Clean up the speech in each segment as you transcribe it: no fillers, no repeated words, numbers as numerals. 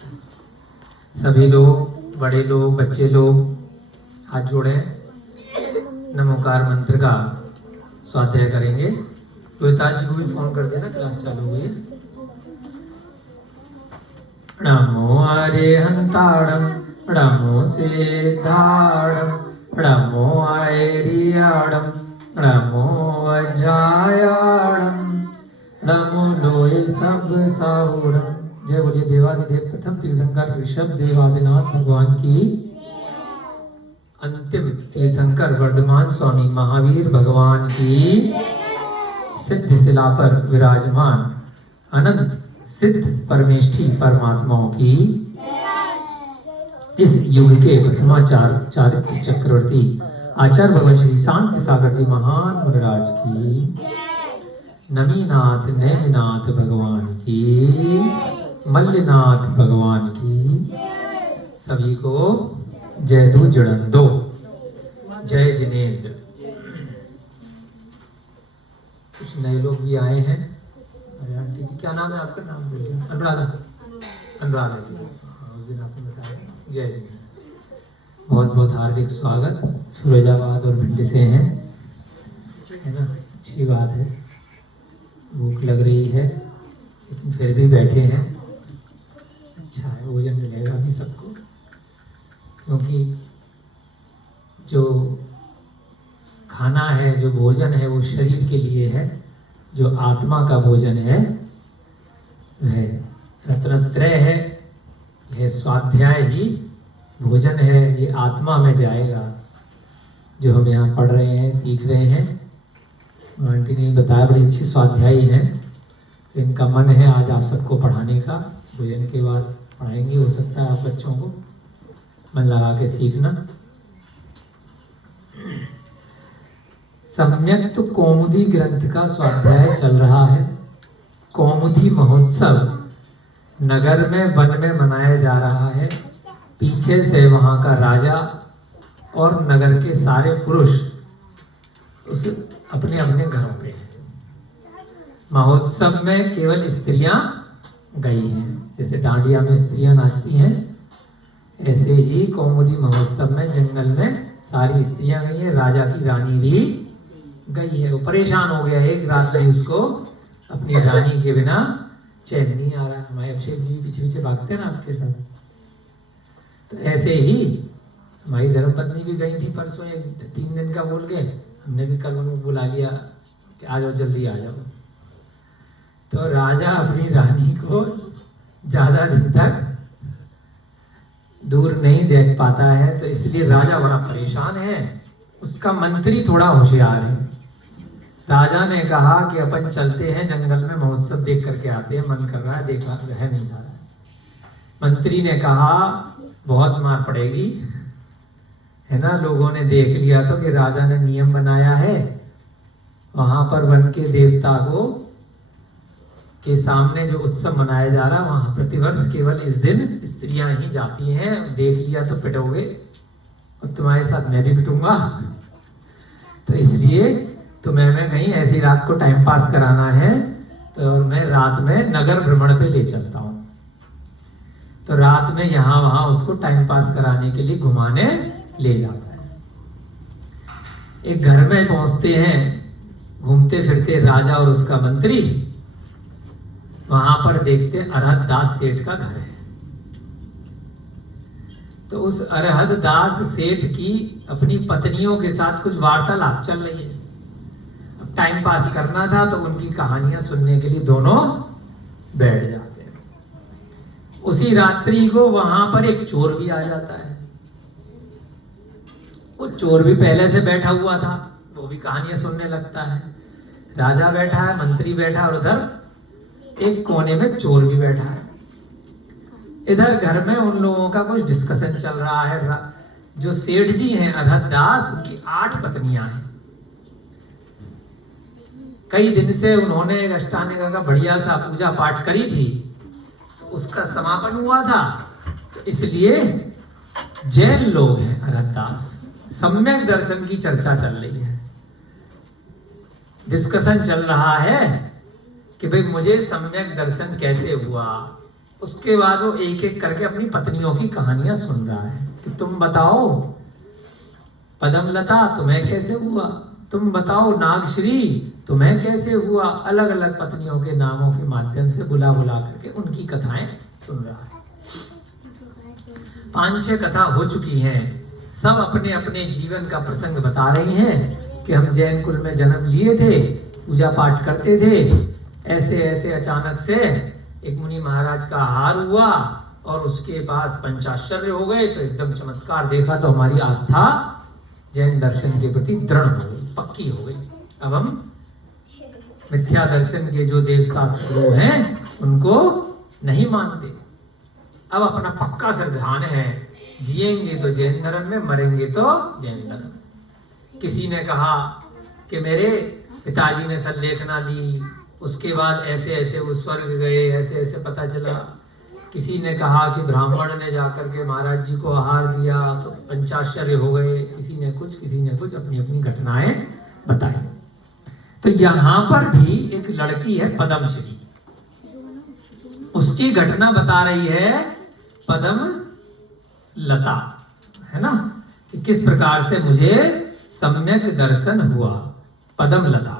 सभी लोग, बड़े लोग, बच्चे लोग हाथ जोड़े नमोकार मंत्र का स्वाध्याय करेंगे। रोहिता जी को भी फोन कर देना, क्लास चालू हुई है। नमो अरिहंताणं नमो सिद्धाणं नमो ऐरियाणं नमो अजायाणं नमो लोय सब साहुणं। जय बोलिए देवादिदेव प्रथम तीर्थंकर ऋषभ देवादिनाथ भगवान की। अंतिम तीर्थंकर वर्धमान स्वामी महावीर भगवान की। सिद्ध शिला पर विराजमान अनंत सिद्ध परमेष्ठी परमात्माओं की। इस युग के प्रथमाचार्य चक्रवर्ती आचार्य भगवान श्री शांति सागर जी महान मुनिराज की। नमीनाथ नैमिनाथ भगवान की। मल्लिनाथ भगवान की। सभी को जय दू जड़न दो। जय जिनेन्द्र। कुछ नए लोग भी आए हैं। अरे आंटी जी, क्या नाम है आपका? नाम बोलिए। अनुराधा। अनुराधा जी, उस दिन आपने बताया। जय जी, बहुत बहुत हार्दिक स्वागत। फिरोजाबाद और भिंड से हैं, है ना? अच्छी बात है। भूख लग रही है लेकिन फिर भी बैठे हैं। अच्छा है, भोजन मिलेगा अभी सबको, क्योंकि जो खाना है, जो भोजन है, वो शरीर के लिए है। जो आत्मा का भोजन है वह रत्नत्रय है। यह स्वाध्याय ही भोजन है, ये आत्मा में जाएगा। जो हम यहाँ पढ़ रहे हैं, सीख रहे हैं, आंटी ने बताया बड़ी अच्छी स्वाध्यायी है। तो इनका मन है आज आप सबको पढ़ाने का। भोजन के बाद पढ़ाएंगे, हो सकता है आप बच्चों को मन लगा के सीखना। सम्यक तो कौमुदी ग्रंथ का स्वाध्याय चल रहा है। कौमुदी महोत्सव नगर में, वन में मनाया जा रहा है। पीछे से वहां का राजा और नगर के सारे पुरुष उस अपने अपने घरों पे हैं। महोत्सव में केवल स्त्रियां गई हैं। जैसे डांडिया में स्त्रियां नाचती हैं, ऐसे ही कौमुदी महोत्सव में जंगल में सारी स्त्रियां गई हैं। राजा की रानी भी गई है। वो परेशान हो गया, एक रात में उसको अपनी रानी के बिना चैन नहीं आ रहा। हमारे अभिषेक जी पीछे पीछे भागते हैं ना आपके साथ। तो ऐसे ही हमारी धर्मपत्नी भी गई थी परसों, 3 दिन का बोल के। हमने भी कल उनको बुला लिया कि आ जाओ, जल्दी आ जाओ। तो राजा अपनी रानी को ज्यादा दिन तक दूर नहीं देख पाता है, तो इसलिए राजा बड़ा परेशान है। उसका मंत्री थोड़ा होशियार है। राजा ने कहा कि अपन चलते हैं जंगल में, महोत्सव देख करके आते हैं, मन कर रहा है, देखा रह नहीं जा रहा है। मंत्री ने कहा बहुत मार पड़ेगी, है ना? लोगों ने देख लिया तो कि राजा ने नियम बनाया है, वहां पर वन के देवता को के सामने जो उत्सव मनाया जा रहा, वहां प्रतिवर्ष केवल इस दिन स्त्रियां ही जाती हैं। देख लिया तो पिटोगे, और तुम्हारे साथ मैं भी पिटूंगा। तो इसलिए तुम्हें मैं कहीं ऐसी रात को टाइम पास कराना है, तो मैं रात में नगर भ्रमण पे ले चलता हूं। तो रात में यहां वहां उसको टाइम पास कराने के लिए घुमाने ले जाता है। एक घर में पहुंचते हैं, घूमते फिरते राजा और उसका मंत्री। वहां पर देखते अरहत दास सेठ का घर है। तो उस अरहत दास सेठ की अपनी पत्नियों के साथ कुछ वार्तालाप चल रही है। अब टाइम पास करना था तो उनकी कहानियां सुनने के लिए दोनों बैठ जाते हैं। उसी रात्रि को वहां पर एक चोर भी आ जाता है। वो चोर भी पहले से बैठा हुआ था, वो भी कहानियां सुनने लगता है। राजा बैठा है, मंत्री बैठा, और उधर एक कोने में चोर भी बैठा है। इधर घर में उन लोगों का कुछ डिस्कशन चल रहा है। जो सेठ जी हैं अरहत दास, उनकी 8 पत्नियां हैं। कई दिन से उन्होंने एक अष्टांगिका का बढ़िया सा पूजा पाठ करी थी, तो उसका समापन हुआ था। तो इसलिए जैन लोग हैं अरहत दास। सम्यक दर्शन की चर्चा चल रही है, डिस्कशन चल रहा है कि भाई मुझे सम्यक दर्शन कैसे हुआ, उसके बाद वो एक एक करके अपनी पत्नियों की कहानियां सुन रहा है कि तुम बताओ पद्मलता तुम्हें कैसे हुआ, तुम बताओ नागश्री तुम्हें कैसे हुआ। अलग अलग पत्नियों के नामों के माध्यम से बुला बुला करके उनकी कथाएं सुन रहा है। 5-6 कथा हो चुकी हैं, सब अपने अपने जीवन का प्रसंग बता रही हैं कि हम जैन कुल में जन्म लिए थे, पूजा पाठ करते थे, ऐसे ऐसे अचानक से एक मुनि महाराज का हार हुआ और उसके पास पंचाश्चर्य हो गए, तो एकदम चमत्कार देखा तो हमारी आस्था जैन दर्शन के प्रति दृढ़ हो गई, पक्की हो गई। अब हम मिथ्या दर्शन के जो देव शास्त्र गुरु हैं उनको नहीं मानते। अब अपना पक्का सिद्धांत है, जिएंगे तो जैन धर्म में, मरेंगे तो जैन धर्म। किसी ने कहा कि मेरे पिताजी ने संलेखना ली, उसके बाद ऐसे ऐसे वो स्वर्ग गए, ऐसे ऐसे पता चला। किसी ने कहा कि ब्राह्मण ने जाकर के महाराज जी को आहार दिया तो पंचाश्चर्य हो गए। किसी ने कुछ अपनी अपनी घटनाएं बताई। तो यहाँ पर भी एक लड़की है पद्मश्री, उसकी घटना बता रही है पद्म लता, है ना, कि किस प्रकार से मुझे सम्यक दर्शन हुआ। पद्म लता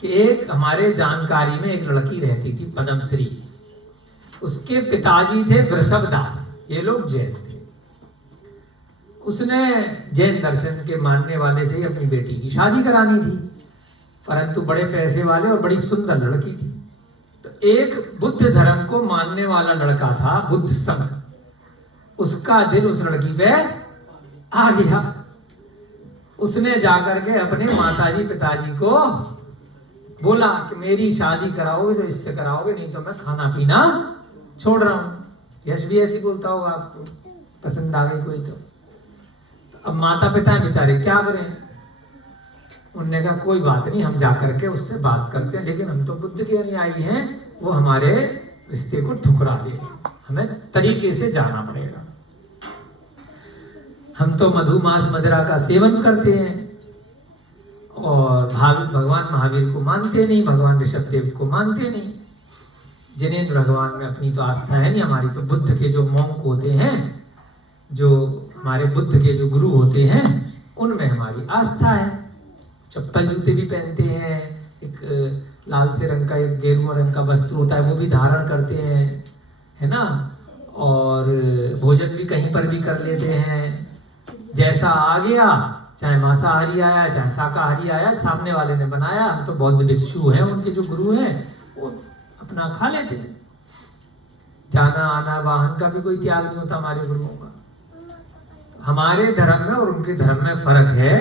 कि एक हमारे जानकारी में एक लड़की रहती थी पद्मश्री, उसके पिताजी थे वृषभदास, ये लोग जैन थे। उसने जैन दर्शन के मानने वाले से ही अपनी बेटी की शादी करानी थी, परंतु बड़े पैसे वाले और बड़ी सुंदर लड़की थी। तो एक बुद्ध धर्म को मानने वाला लड़का था, बुद्ध संघ, उसका दिल उस लड़की पे आ गया। उसने जाकर के अपने माताजी पिताजी को बोला कि मेरी शादी कराओगे तो इससे कराओगे, नहीं तो मैं खाना पीना छोड़ रहा हूं। यश भी ऐसी बोलता होगा, आपको पसंद आ गई कोई तो अब माता पिता है बेचारे, क्या करें। उनने कहा कोई बात नहीं, हम जाकर के उससे बात करते हैं, लेकिन हम तो बुद्ध के अनुयायी हैं, वो हमारे रिश्ते को ठुकरा दे, हमें तरीके से जाना पड़ेगा। हम तो मधुमास मदिरा का सेवन करते हैं और भगवान महावीर को मानते नहीं, भगवान ऋषभदेव को मानते नहीं, जिनेंद्र भगवान में अपनी तो आस्था है नहीं। हमारी तो बुद्ध के जो मॉन्क होते हैं, जो हमारे बुद्ध के जो गुरु होते हैं, उनमें हमारी आस्था है। चप्पल जूते भी पहनते हैं, एक लाल से रंग का एक गेरुआ रंग का वस्त्र होता है वो भी धारण करते हैं, है ना, और भोजन भी कहीं पर भी कर लेते हैं। जैसा आ गया, चाहे मांसाहारी आया चाहे शाकाहारी आया, सामने वाले ने बनाया, हम तो बौद्ध भिक्षु हैं, उनके जो गुरु हैं वो अपना खा लेते हैं। जाना आना वाहन का भी कोई त्याग नहीं होता हमारे गुरुओं का। हमारे धर्म में और उनके धर्म में फर्क है,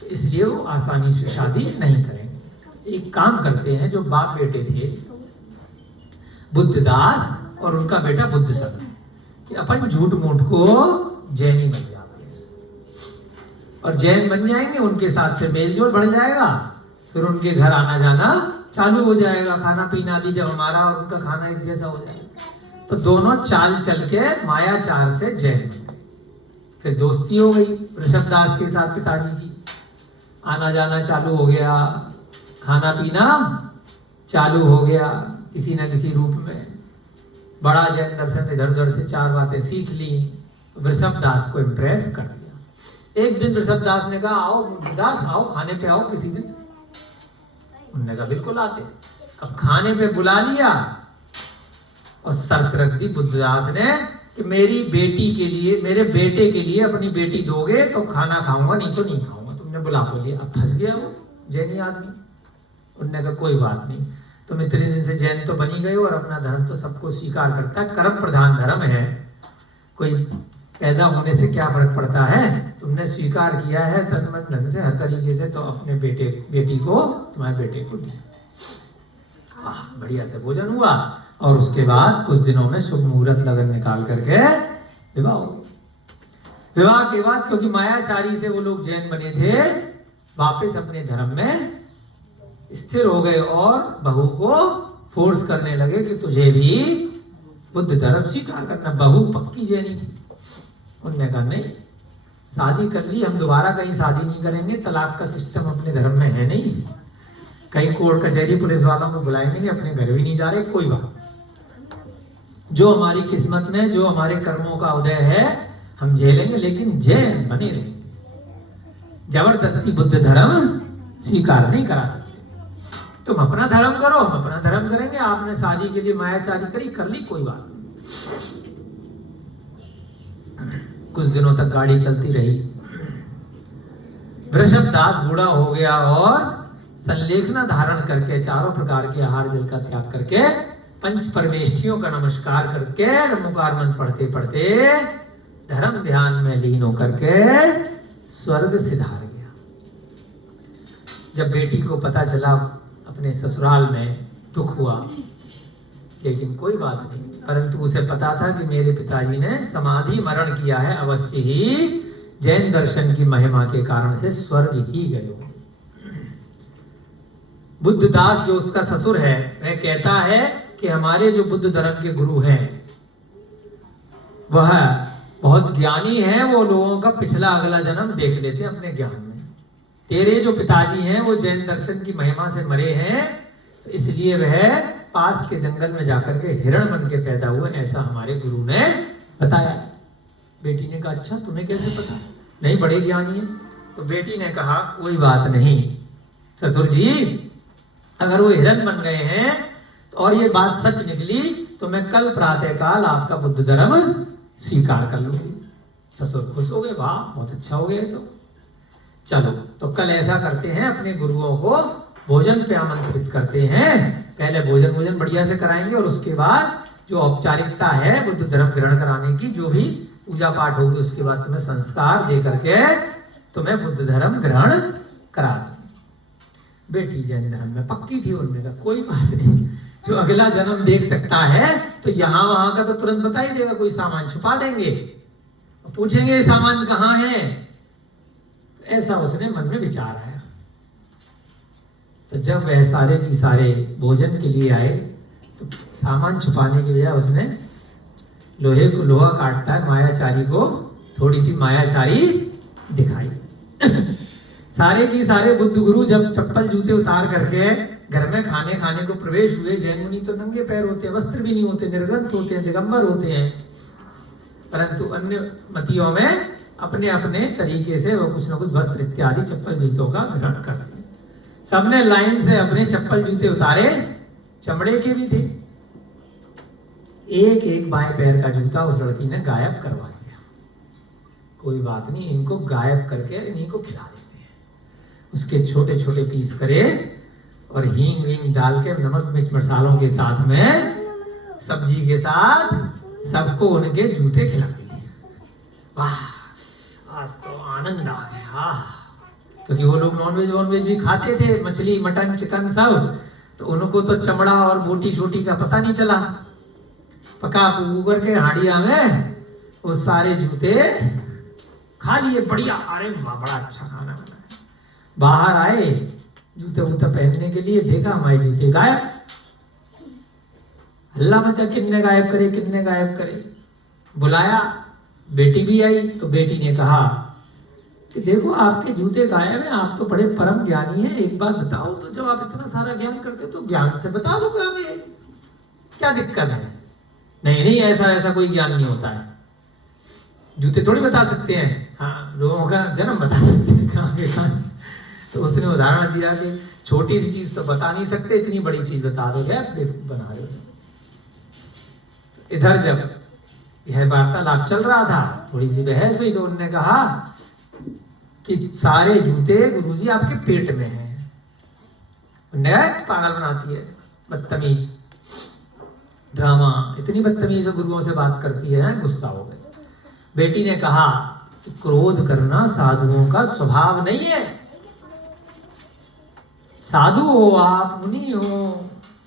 तो इसलिए वो आसानी से शादी नहीं करेंगे। एक काम करते हैं, जो बाप बेटे थे बुद्धदास और उनका बेटा बुद्ध संघ, कि अपन झूठ मूठ को जैनी बन जाते हैं और जैन बन जाएंगे, उनके साथ से मेल जोल बढ़ जाएगा, फिर उनके घर आना जाना चालू हो जाएगा, खाना पीना भी जब हमारा और उनका खाना एक जैसा हो जाएगा। तो दोनों चाल चल के मायाचार से जैन बन गए। फिर दोस्ती हो गई ऋषभदास के साथ पिताजी की, आना जाना चालू हो गया, खाना पीना चालू हो गया किसी न किसी रूप में। बड़ा जैन दर्शन इधर उधर से 4 बातें सीख ली, तो वृषभदास को इम्प्रेस कर दिया। एक दिन वृषभदास ने कहा आओ दास, आओ खाने पे आओ किसी दिन। उन्होंने कहा बिल्कुल आते। अब खाने पे बुला लिया और शर्त रख दी बुद्धदास ने कि मेरी बेटी के लिए, मेरे बेटे के लिए अपनी बेटी दोगे तो खाना खाऊंगा, नहीं तो नहीं खाऊंगा। तुमने बुला तो लिया। अब फंस गया वो जैनी आदमी। उन्होंने कहा कोई बात नहीं, तुम इतने दिन से जैन तो बनी गए और अपना धर्म तो सबको स्वीकार करता है, कर्म प्रधान धर्म है, कोई पैदा होने से क्या फर्क पड़ता है। तुमने स्वीकार किया है तन मन धन से हर तरीके से, तो अपने बेटी को, तुम्हारे बेटे को दिया। बढ़िया से भोजन हुआ और उसके बाद कुछ दिनों में शुभ मुहूर्त लगन निकाल करके विवाह हो गया। विवाह के बाद क्योंकि मायाचारी से वो लोग जैन बने थे, वापस अपने धर्म में स्थिर हो गए और बहू को फोर्स करने लगे कि तुझे भी बुद्ध धर्म स्वीकार करना। बहू पक्की जैनी थी। उन्होंने कहा नहीं, शादी कर ली, हम दोबारा कहीं शादी नहीं करेंगे, तलाक का सिस्टम अपने धर्म में है नहीं, कहीं कोर्ट कचहरी पुलिस वालों को बुलाएंगे, अपने घर भी नहीं जा रहे, कोई बात। जो हमारी किस्मत में, जो हमारे कर्मों का उदय है हम झेलेंगे, लेकिन जैन बने रहेंगे। जबरदस्ती बुद्ध धर्म स्वीकार नहीं करा सकते। तुम अपना धर्म करो, हम अपना धर्म करेंगे। आपने शादी के लिए मायाचारी करी, कर ली, कोई बात नहीं। कुछ दिनों तक गाड़ी चलती रही। वृषभदास बूढ़ा हो गया और संलेखना धारण करके, चारों प्रकार के आहार जल का त्याग करके, पंच परमेष्ठियों का नमस्कार करके, नमोकार मंत्र पढ़ते पढ़ते धर्म ध्यान में लीन होकर के स्वर्ग सिधार गया। जब बेटी को पता चला अपने ससुराल में दुख हुआ, लेकिन कोई बात नहीं, परंतु उसे पता था कि मेरे पिताजी ने समाधि मरण किया है, अवश्य ही जैन दर्शन की महिमा के कारण से स्वर्ग ही गए हो। बुद्धदास जो उसका ससुर है, वह कहता है कि हमारे जो बुद्ध धर्म के गुरु हैं वह बहुत ज्ञानी है, वो लोगों का पिछला अगला जन्म देख लेते हैं अपने ज्ञान में। तेरे जो पिताजी हैं वो जैन दर्शन की महिमा से मरे हैं, तो इसलिए वह पास के जंगल में जाकर के हिरण बन के पैदा हुए, ऐसा हमारे गुरु ने बताया। बेटी ने कहा अच्छा तुम्हें कैसे पता? नहीं, बड़े ज्ञानी है। तो बेटी ने कहा कोई बात नहीं ससुर जी, अगर वो हिरण बन गए हैं और ये बात सच निकली तो मैं कल प्रातःकाल आपका बुद्ध धर्म स्वीकार कर लूंगी। ससुर खुश हो गए, वाह बहुत अच्छा हो गया। तो चलो, तो कल ऐसा करते हैं, अपने गुरुओं को भोजन पे आमंत्रित करते हैं। पहले भोजन बढ़िया से कराएंगे और उसके बाद जो औपचारिकता है बुद्ध धर्म ग्रहण कराने की, जो भी पूजा पाठ होगी, उसके बाद तुम्हें संस्कार दे करके तुम्हें बुद्ध धर्म ग्रहण करा देंगे। बेटी जैन धर्म में पक्की थी, उन्होंने कहा कोई बात नहीं, जो अगला जन्म देख सकता है तो यहाँ वहां का तो तुरंत बता ही देगा, कोई सामान छुपा देंगे, पूछेंगे सामान कहाँ है। ऐसा उसने मन में विचार आया। तो जब वह सारे की सारे भोजन के लिए आए तो सामान छुपाने की बजाय उसने लोहे को लोहा काटता है, मायाचारी को थोड़ी सी मायाचारी दिखाई। सारे की सारे बुद्ध गुरु जब चप्पल जूते उतार करके घर में खाने को प्रवेश हुए, जैन मुनि तो नंगे पैर होते हैं, वस्त्र भी नहीं होते, निर्ग्रंथ होते हैं, दिगंबर होते हैं, परंतु अन्य मतियों में अपने अपने तरीके से वो कुछ ना कुछ वस्त्र इत्यादि चप्पल जूतों का ग्रहण करते हैं। सबने लाइन से अपने चप्पल जूते उतारे, चमड़े के भी थे। एक एक बाएं पैर का जूता उस लड़की ने गायब करवा दिया। कोई बात नहीं, इनको गायब करके इन्हीं को खिला देते हैं। उसके छोटे छोटे पीस करे और हींग वींग डाल के नमक मिर्च मसालों के साथ में, सब्जी के साथ सबको उनके जूते खिला दिए। वाह, आज तो आनंद आ गया, क्योंकि वो लोग नॉनवेज भी खाते थे, मछली मटन चिकन सब, तो उनको तो चमड़ा और बोटी छोटी का पता नहीं चला। पका पुकर के हांडिया में वो सारे जूते खा लिए, बढ़िया, अरे वाह बड़ा अच्छा खाना बना। बाहर आए जूते वूते पहनने के लिए, देखा हमारे जूते गायब। हल्ला मचा, कितने गायब करे, कितने गायब करे। बुलाया, बेटी भी आई, तो बेटी ने कहा कि देखो आपके जूते गायब हैं, आप तो बड़े परम ज्ञानी हैं, एक बात बताओ तो, जब आप इतना सारा ज्ञान करते हो तो ज्ञान से बता दो हमें, क्या दिक्कत है? नहीं ऐसा कोई ज्ञान नहीं होता है, जूते थोड़ी बता सकते हैं, हाँ लोगों का जन्म बता सकते हैं कहाँ के कहाँ। तो उसने उदाहरण दिया कि छोटी सी चीज तो बता नहीं सकते, इतनी बड़ी चीज बता दो, क्या बना रहे हो। इधर जब यह वार्तालाप चल रहा था, थोड़ी सी बहस हुई, तो उन्होंने कहा कि सारे जूते गुरुजी आपके पेट में हैं। पागल बनाती है, बदतमीज, ड्रामा, इतनी बदतमीज गुरुओं से बात करती है। गुस्सा हो गए। बेटी ने कहा कि क्रोध करना साधुओं का स्वभाव नहीं है। साधु हो आप, मुनि हो,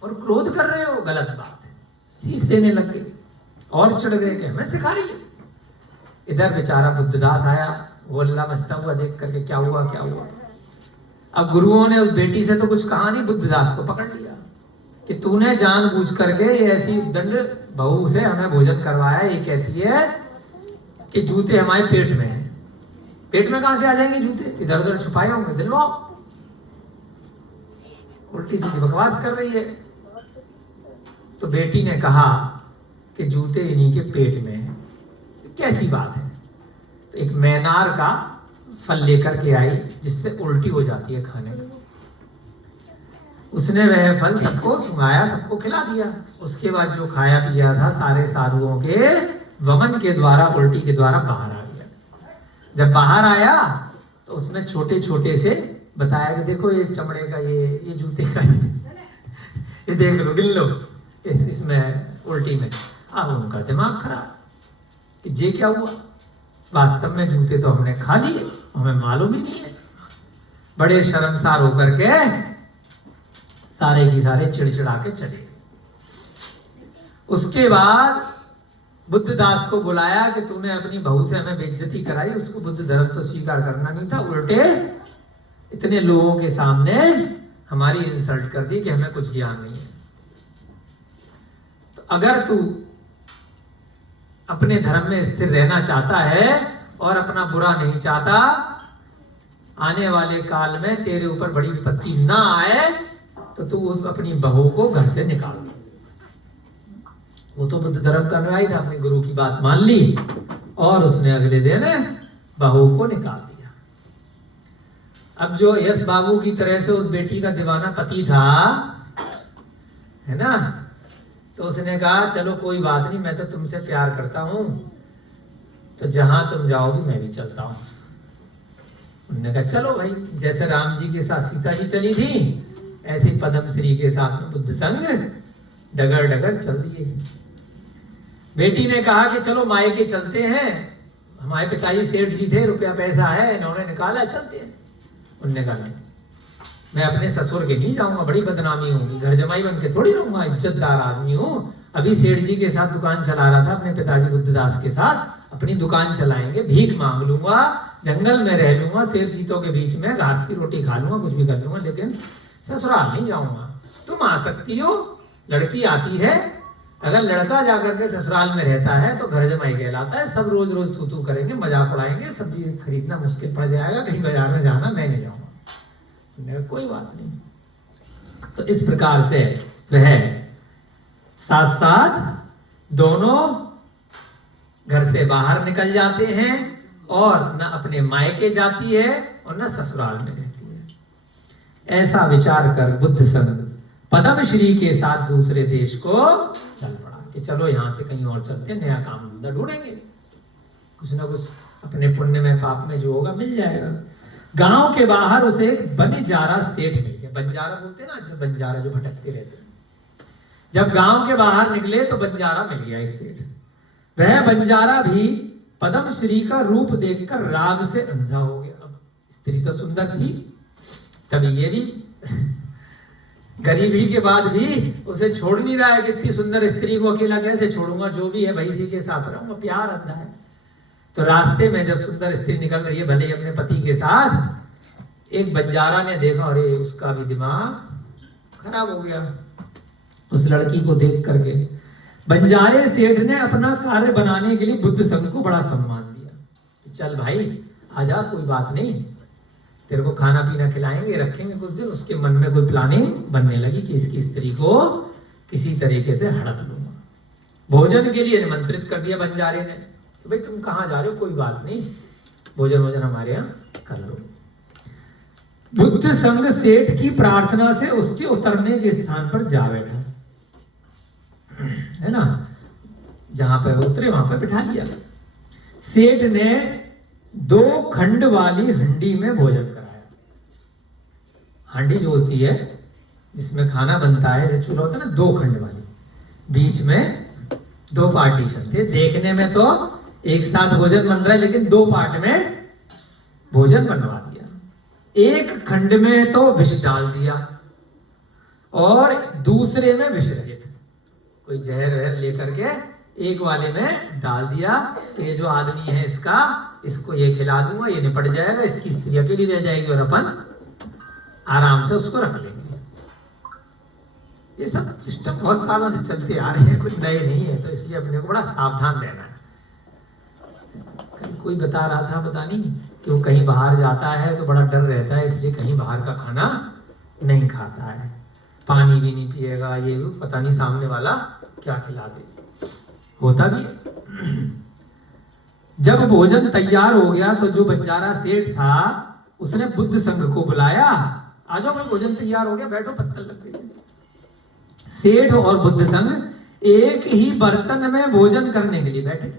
और क्रोध कर रहे हो, गलत बात है। सीख देने लग गए और चढ़ गए कि हमें सिखा रही है। इधर बेचारा बुद्धदास आया, वो अल्लाह मस्ता हुआ देख करके क्या हुआ। अब गुरुओं ने उस बेटी से तो कुछ कहा नहीं, बुद्धदास को पकड़ लिया कि तूने जानबूझ करके ऐसी दंड बहू से हमें भोजन करवाया। ये कहती है कि जूते हमारे पेट में हैं। पेट में कहां से आ जाएंगे जूते? इधर उधर छुपाए होंगे, दिलवाओ। उल्टी सीधी बकवास कर रही है। तो बेटी ने कहा कि जूते इन्हीं के पेट में हैं। कैसी बात है? तो एक मैनार का फल लेकर के आई जिससे उल्टी हो जाती है खाने में। उसने वह फल सबको सुंघाया, सबको खिला दिया। उसके बाद जो खाया पिया था सारे साधुओं के वमन के द्वारा, उल्टी के द्वारा बाहर आ गया। जब बाहर आया तो उसमें छोटे छोटे से बताया कि देखो ये चमड़े का, ये जूते का, ये देख लो, गिन लो इसमें उल्टी में। अब उनका दिमाग खराब कि ये क्या हुआ, वास्तव में जूते तो हमने खा लिए, हमें मालूम ही नहीं है। बड़े शर्मसार होकर के सारे की सारे चिड़चिड़ा के चले। उसके बाद बुद्धदास को बुलाया कि तूने अपनी बहू से हमें बेइज्जती कराई, उसको बुद्ध धर्म तो स्वीकार करना नहीं था, उल्टे इतने लोगों के सामने हमारी इंसल्ट कर दी कि हमें कुछ ज्ञान नहीं है। तो अगर तू अपने धर्म में स्थिर रहना चाहता है और अपना बुरा नहीं चाहता, आने वाले काल में तेरे ऊपर बड़ी विपत्ति ना आए, तो तू उस अपनी बहू को घर से निकाल दे। वो तो बुद्ध धर्म का अनुयायी था, अपने गुरु की बात मान ली और उसने अगले दिन बहू को निकाल दिया। अब जो यश बाबू की तरह से उस बेटी का दीवाना पति था, है ना, तो उसने कहा चलो कोई बात नहीं, मैं तो तुमसे प्यार करता हूं, तो जहां तुम जाओगी मैं भी चलता हूं। उन्होंने कहा चलो भाई, जैसे राम जी के साथ सीता जी चली थी, ऐसे पद्म श्री के साथ में बुद्ध संग डगर डगर चल दिए। बेटी ने कहा कि चलो मायके चलते हैं, हमारे पिताजी सेठ जी थे, रुपया पैसा है, इन्होंने निकाला, चलते हैं। उन्होंने कहा नहीं, मैं अपने ससुर के नहीं जाऊंगा, बड़ी बदनामी होगी, घर जमाई बन के थोड़ी रहूंगा, इज्जतदार आदमी हूँ। अभी सेठ जी के साथ दुकान चला रहा था, अपने पिताजी बुद्धदास के साथ अपनी दुकान चलाएंगे, भीख मांग लूंगा, जंगल में रह लूंगा, शेर चीतों के बीच में घास की रोटी खा लूंगा, कुछ भी कर लूंगा, लेकिन ससुराल नहीं जाऊंगा। तुम आ सकती हो, लड़की आती है, अगर लड़का जाकर के ससुराल में रहता है तो घर जमाई कहलाता है, सब रोज रोज तू तू करेंगे, मजाक उड़ाएंगे, सब्जी खरीदना मुश्किल पड़ जाएगा, कहीं बाजार में जाना मैं नहीं जाऊंगा। कोई बात नहीं। तो इस प्रकार से वह साथ साथ दोनों घर से बाहर निकल जाते हैं और न अपने मायके जाती है और न ससुराल में रहती है। ऐसा विचार कर बुद्ध संघ पद्म श्री के साथ दूसरे देश को चल पड़ा कि चलो यहां से कहीं और चलते हैं, नया काम धंधा ढूंढेंगे, कुछ ना कुछ अपने पुण्य में पाप में जो होगा मिल जाएगा। गांव के बाहर उसे एक बंजारा सेठ मिल गया। बंजारा बोलते हैं ना आजकल, बंजारा जो भटकते रहते हैं। जब गांव के बाहर निकले तो बंजारा मिल गया एक सेठ। वह बंजारा भी पद्म श्री का रूप देखकर राग से अंधा हो गया। अब स्त्री तो सुंदर थी, तभी ये भी गरीबी के बाद भी उसे छोड़ नहीं रहा है कि इतनी सुंदर स्त्री को अकेला कैसे छोड़ूंगा, जो भी है भाई इसी के साथ रहूंगा, प्यार अंधा है। तो रास्ते में जब सुंदर स्त्री निकल रही है भले ही अपने पति के साथ, एक बंजारा ने देखा, अरे उसका भी दिमाग खराब हो गया उस लड़की को देख करके। बंजारे सेठ ने अपना कार्य बनाने के लिए बुद्ध संघ को बड़ा सम्मान दिया। चल भाई आजा, कोई बात नहीं, तेरे को खाना पीना खिलाएंगे, रखेंगे कुछ दिन। उसके मन में कोई प्लानिंग बनने लगी कि इसकी स्त्री को किसी तरीके से हड़प लूंगा। भोजन के लिए निमंत्रित कर दिया बंजारे ने, तो भाई तुम कहाँ जा रहे हो, कोई बात नहीं, भोजन हमारे यहाँ कर लो। बुद्ध संघ सेठ की प्रार्थना से उसके उतरने के स्थान पर जा बैठा, है ना, जहां पर उतरे वहां पर बिठा लिया। सेठ ने 2 खंड वाली हंडी में भोजन कराया। हांडी जो होती है जिसमें खाना बनता है, जैसे चूल्हा होता है ना, 2 खंड वाली, बीच में 2 पार्टीशन थे। देखने में तो एक साथ भोजन बन रहा है, लेकिन 2 पार्ट में भोजन बनवा दिया। एक खंड में तो विष डाल दिया और दूसरे में विष रहित, कोई जहर वहर लेकर के एक वाले में डाल दिया कि ये जो आदमी है इसको ये खिला दूंगा, ये निपट जाएगा, इसकी स्त्री अकेली रह जाएगी और अपन आराम से उसको रख लेंगे। ये सब सिस्टम बहुत सालों से चलते आ रहे हैं, कुछ नए नहीं है, तो इसलिए अपने को बड़ा सावधान रहना है। कल कोई बता रहा था, पता नहीं क्यों, कहीं बाहर जाता है तो बड़ा डर रहता है, इसलिए कहीं बाहर का खाना नहीं खाता है, पानी भी नहीं पिएगा, ये भी पता नहीं सामने वाला क्या खिला दे। होता भी है। जब भोजन तैयार हो गया तो जो बंजारा सेठ था उसने बुद्ध संघ को बुलाया, आ जाओ भाई भोजन तैयार हो गया, बैठो पत्तल लग गई। सेठ और बुद्ध संघ एक ही बर्तन में भोजन करने के लिए बैठे।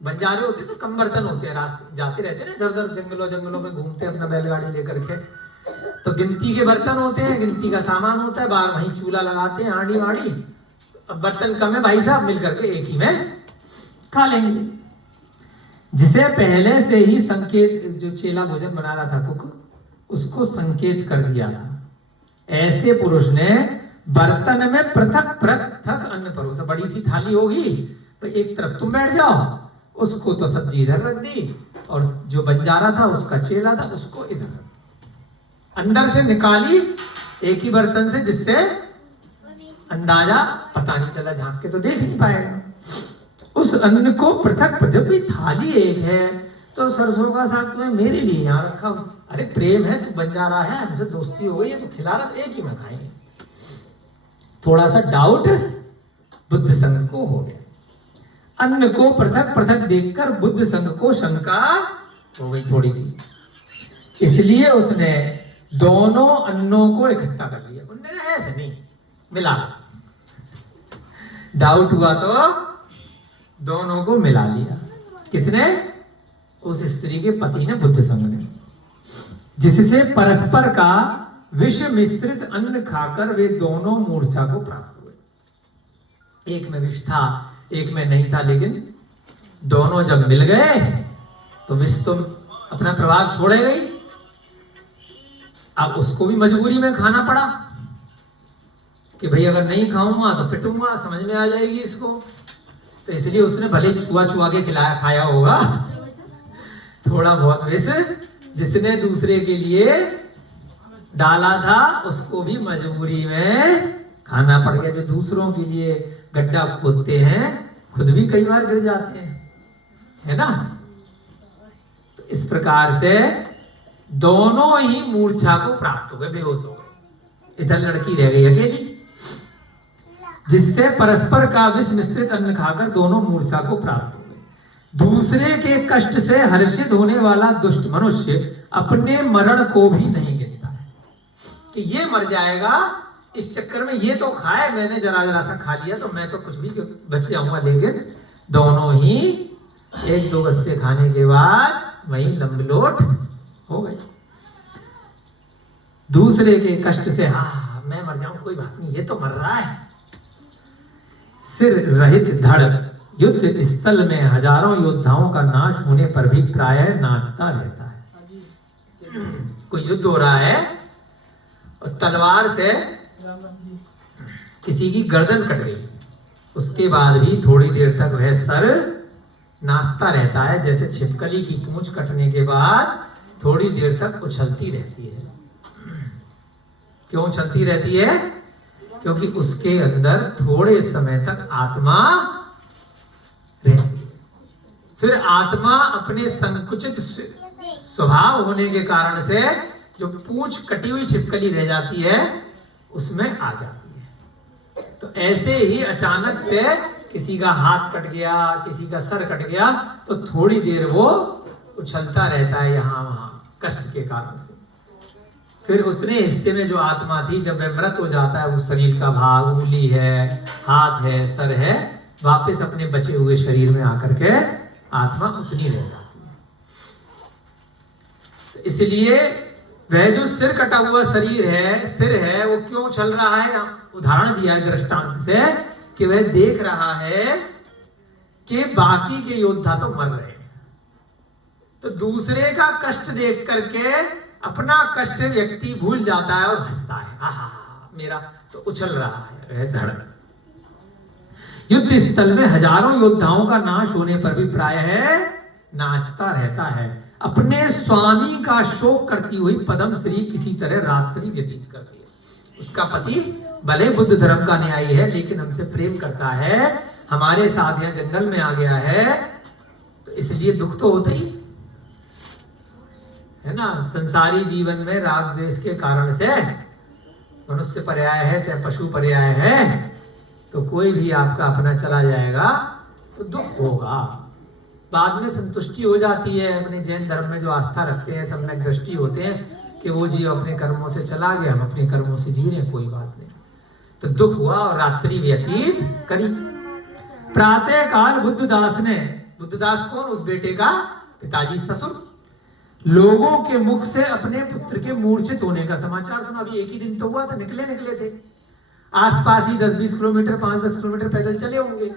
बंजारे होते तो कम बर्तन होते हैं, रास्ते जाते रहते हैं इधर उधर जंगलों में घूमते हैं अपना बैलगाड़ी लेकर के, तो गिनती के बर्तन होते हैं, गिनती का सामान होता है, बाहर वहीं चूल्हा लगाते हैं, हांडी वाड़ी। अब बर्तन कम है भाई साहब, मिल करके एक ही में खा लेंगे। जिसे पहले से ही संकेत, जो चेला भोजन बना रहा था कुक, उसको संकेत कर दिया था। ऐसे पुरुष ने बर्तन में पृथक पृथक अन्न परोसा। बड़ी सी थाली होगी, तो एक तरफ तुम बैठ जाओ, उसको तो सब्जी इधर रख दी, और जो बंजारा था उसका चेला था उसको इधर रख दी। अंदर से निकाली एक ही बर्तन से, जिससे अंदाजा पता नहीं चला, झांक के तो देख नहीं पाएगा। उस अन्न को पृथक, जब भी थाली एक है तो सरसों का साग तुम्हें मेरे लिए यहाँ रखा, अरे प्रेम है, तू बंजारा है, हमसे दोस्ती हो गई है, तो खिला रहा, एक ही में खाएंगे। थोड़ा सा डाउट बुद्ध संघ को हो गया। अन्न को पृथक पृथक देखकर बुद्ध संघ को शंका हो गई थोड़ी सी, इसलिए उसने दोनों अन्नों को इकट्ठा कर लिया। उन्होंने कहा ऐसे नहीं, मिला। डाउट हुआ तो दोनों को मिला लिया। किसने? उस स्त्री के पति ने, बुद्ध संघ ने, जिससे परस्पर का विष मिश्रित अन्न खाकर वे दोनों मूर्छा को प्राप्त हुए। एक में विष था, एक में नहीं था, लेकिन दोनों जब मिल गए तो विष तो अपना प्रभाव छोड़े गई। अब उसको भी मजबूरी में खाना पड़ा कि भाई अगर नहीं खाऊंगा तो पिटूंगा, समझ में आ जाएगी इसको। तो इसलिए उसने भले छुआ के खिलाया, खाया होगा थोड़ा बहुत विष, जिसने दूसरे के लिए डाला था उसको भी मजबूरी में खाना पड़ गया। जो दूसरों के लिए गड्ढा खोदते हैं खुद भी कई बार गिर जाते हैं, है ना। तो इस प्रकार से दोनों ही मूर्छा को प्राप्त हो गए, बेहोश हो गए। इधर लड़की रह गई अकेली, जिससे परस्पर का विष मिश्रित अन्न खाकर दोनों मूर्छा को प्राप्त हो गए। दूसरे के कष्ट से हर्षित होने वाला दुष्ट मनुष्य अपने मरण को भी नहीं गिनता है कि ये मर जाएगा, इस चक्कर में ये तो खाए, मैंने जरा सा खा लिया तो मैं तो कुछ भी बच जाऊंगा। लेकिन दोनों ही एक दो गस्से खाने के बाद वहीं लंबलोट हो गए। दूसरे के कष्ट से हाँ मैं मर जाऊं, कोई बात नहीं, ये तो मर रहा है। सिर रहित धड़ युद्ध स्थल में हजारों योद्धाओं का नाश होने पर भी प्रायः नाचता रहता है। कोई युद्ध हो रहा है और तलवार से किसी की गर्दन कट गई, उसके बाद भी थोड़ी देर तक वह सर नाचता रहता है, जैसे छिपकली की पूंछ कटने के बाद थोड़ी देर तक उछलती रहती है। क्यों उछलती रहती है? क्योंकि उसके अंदर थोड़े समय तक आत्मा रहती है। फिर आत्मा अपने संकुचित स्वभाव होने के कारण से जो पूंछ कटी हुई छिपकली रह जाती है उसमें आ जाती है। तो ऐसे ही अचानक से किसी का हाथ कट गया, किसी का सर कट गया, तो थोड़ी देर वो उछलता रहता है यहाँ वहां कष्ट के कारण से। फिर उतने हिस्से में जो आत्मा थी, जब वह मृत हो जाता है, वो शरीर का भाग, उंगली है, हाथ है, सर है, वापस अपने बचे हुए शरीर में आकर के आत्मा उतनी रह जाती है। तो इसलिए वह जो सिर कटा हुआ शरीर है, सिर है, वो क्यों चल रहा है? उदाहरण दिया है दृष्टांत से कि वह देख रहा है कि बाकी के योद्धा तो मर रहे हैं, तो दूसरे का कष्ट देख करके अपना कष्ट व्यक्ति भूल जाता है और हंसता है, आहा मेरा तो उछल रहा है वह धड़। युद्ध स्थल में हजारों योद्धाओं का नाश होने पर भी प्रायः नाचता रहता है। अपने स्वामी का शोक करती हुई पद्म श्री किसी तरह रात्रि व्यतीत करती है। उसका पति भले बुद्ध धर्म का न्यायी है, लेकिन हमसे प्रेम करता है, हमारे साथ यहाँ जंगल में आ गया है, तो इसलिए दुख तो होता ही है ना। संसारी जीवन में राग द्वेष के कारण से मनुष्य पर्याय है चाहे पशु पर्याय है, तो कोई भी आपका अपना चला जाएगा तो दुख होगा। बाद में संतुष्टि हो जाती है। अपने जैन धर्म में जो आस्था रखते हैं, सम्यक दृष्टि होते हैं कि वो जी अपने कर्मों से चला गया, हम अपने कर्मों से जी रहे हैं, कोई बात नहीं। तो दुख हुआ और रात्रि व्यतीत करी। प्रातः काल बुद्धदास ने, बुद्धदास कौन? उस बेटे का पिताजी, ससुर, लोगों के मुख से अपने पुत्र के मूर्छित होने का समाचार सुना। अभी एक ही दिन तो हुआ था, निकले थे, आसपास ही 10-20 किलोमीटर, 5-10 किलोमीटर पैदल चले होंगे।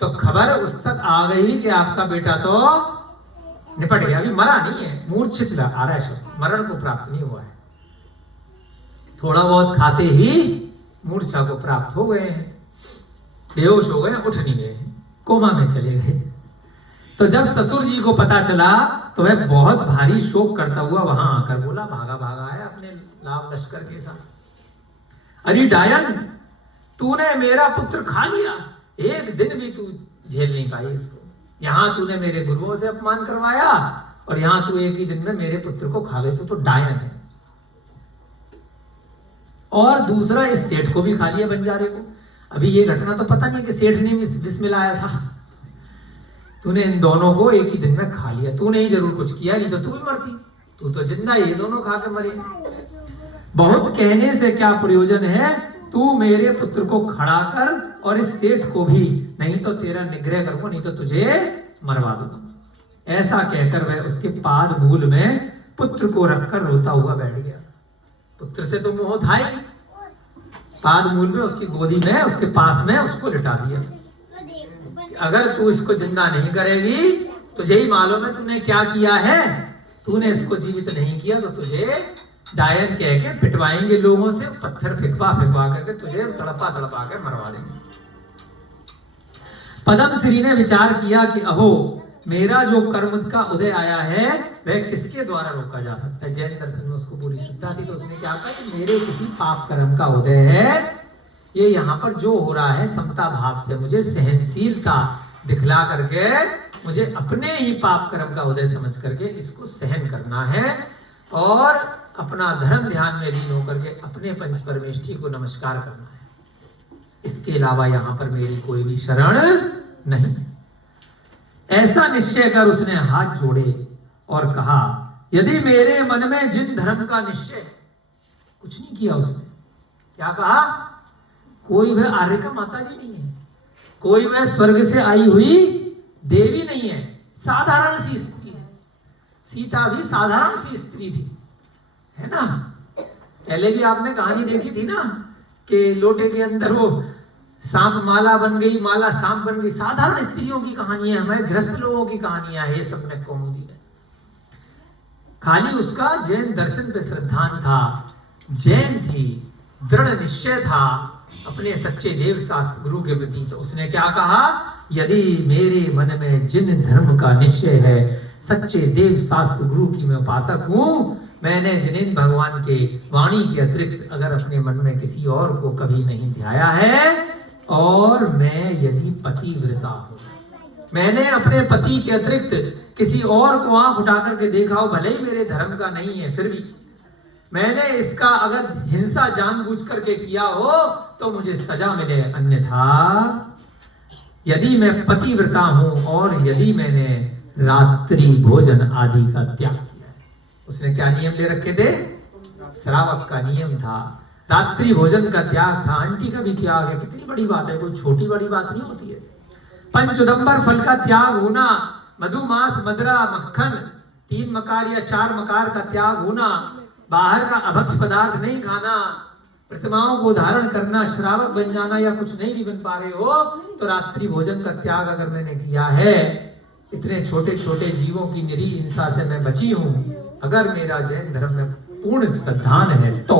तो खबर उस तक आ गई कि आपका बेटा तो निपट गया, अभी मरा नहीं है, मूर्छित आ रहा है शब्द, मरण को प्राप्त नहीं हुआ है। थोड़ा बहुत खाते ही मूर्छा को प्राप्त हो गए हैं, बेहोश हो गए, उठ नहीं गए, कोमा में चले गए। तो जब ससुर जी को पता चला तो वह बहुत भारी शोक करता हुआ वहां आकर बोला, भागा आया अपने लाभ लश्कर के साथ, अरे डायन, तूने मेरा पुत्र खा लिया, एक दिन भी तू झेल नहीं पाई इसको। यहां तूने मेरे गुरुओं से अपमान करवाया और यहां तू एक ही दिन में मेरे पुत्र को खा गई, तू तो डायन है। और दूसरा, इस सेठ को भी खा लिया, बंजारे को। अभी ये घटना तो पता नहीं कि सेठ ने विष मिलाया था, तूने इन दोनों को एक ही दिन में खा लिया। तूने ही जरूर कुछ किया, नहीं तो तू भी मरती, तू तो जिंदा, ये दोनों खा के मरे। बहुत कहने से क्या प्रयोजन है, तू मेरे पुत्र को खड़ा कर और इस सेठ को भी, नहीं तो तेरा निग्रह करूंगा, नहीं तो तुझे मरवा दूंगा। ऐसा कहकर वह उसके पाद मूल में पुत्र को रखकर रोता हुआ बैठ गया। पुत्र से तो मोह था ही, पाद मूल में उसकी गोदी में, उसके पास में उसको लिटा दिया। अगर तू इसको जिंदा नहीं करेगी, तुझे ही मालूम है तूने क्या किया है, तूने इसको जीवित नहीं किया तो तुझे डायन कह के पिटवाएंगे लोगों से, पत्थर फिकवा करके तुझे तड़पा के मरवा देंगे। पदम श्री ने विचार किया कि अहो, मेरा जो कर्म का उदय आया है वह किसके द्वारा रोका जा सकता है। जैन दर्शन में उसको पूरी श्रद्धा थी, तो उसने क्या कहा कि मेरे किसी पाप कर्म का उदय है, ये यहाँ पर जो हो रहा है समता भाव से, मुझे सहनशीलता दिखला करके, मुझे अपने ही पाप कर्म का उदय समझ करके इसको सहन करना है और अपना धर्म ध्यान में लीन होकर के अपने पंच परमेष्ठी को नमस्कार करना है। इसके अलावा यहाँ पर मेरी कोई भी शरण नहीं। ऐसा निश्चय कर उसने हाथ जोड़े और कहा, यदि मेरे मन में जिन धर्म का निश्चय, कुछ नहीं किया उसने, क्या कहा, कोई वह आर्य का माता जी नहीं है, कोई वह स्वर्ग से आई हुई देवी नहीं है, साधारण सी स्त्री है। सीता भी साधारण सी स्त्री थी, है ना। पहले भी आपने कहानी देखी थी ना कि लोटे के अंदर वो सांप माला बन गई, माला सांप बन गई। साधारण स्त्रियों की कहानियां, हमारे गृहस्थ लोगों की कहानियां है ये सब में कौमुदी में। खाली उसका जैन दर्शन पे श्रद्धान था, जैन थी, दृढ़ निश्चय था अपने सच्चे देव शास्त्र गुरु के प्रति। तो उसने क्या कहा, यदि मेरे मन में जिन धर्म का निश्चय है, सच्चे देव शास्त्र गुरु की मैं उपासक हूं, मैंने जिनेन्द्र भगवान के वाणी के अतिरिक्त अगर अपने मन में किसी और को कभी नहीं ध्याया है, और मैं यदि पतिव्रता हूं, मैंने अपने पति के अतिरिक्त किसी और को आंख उठा करके देखा हो, भले ही मेरे धर्म का नहीं है, फिर भी मैंने इसका अगर हिंसा जानबूझ करके किया हो तो मुझे सजा मिले, अन्यथा यदि मैं पतिव्रता हूं और यदि मैंने रात्रि भोजन आदि का त्याग किया। उसने क्या नियम ले रखे थे, श्रावक का नियम था, रात्रि भोजन का त्याग था, आंटी का भी त्याग है। कितनी बड़ी बात है, कोई छोटी बड़ी बात नहीं होती है। पंचोदंबर फल का त्याग होना, मधुमास, मदरा, मक्खन, 3 मकार या 4 मकार का त्याग होना, बाहर का अभक्ष पदार्थ नहीं खाना, प्रतिमाओं को धारण करना, श्रावक बन जाना, या कुछ नहीं भी बन पा रहे हो तो रात्रि भोजन का त्याग अगर मैंने किया है, इतने छोटे छोटे जीवों की निरीह हिंसा से मैं बची हूं, अगर मेरा जैन धर्म में पूर्ण श्रद्धान है तो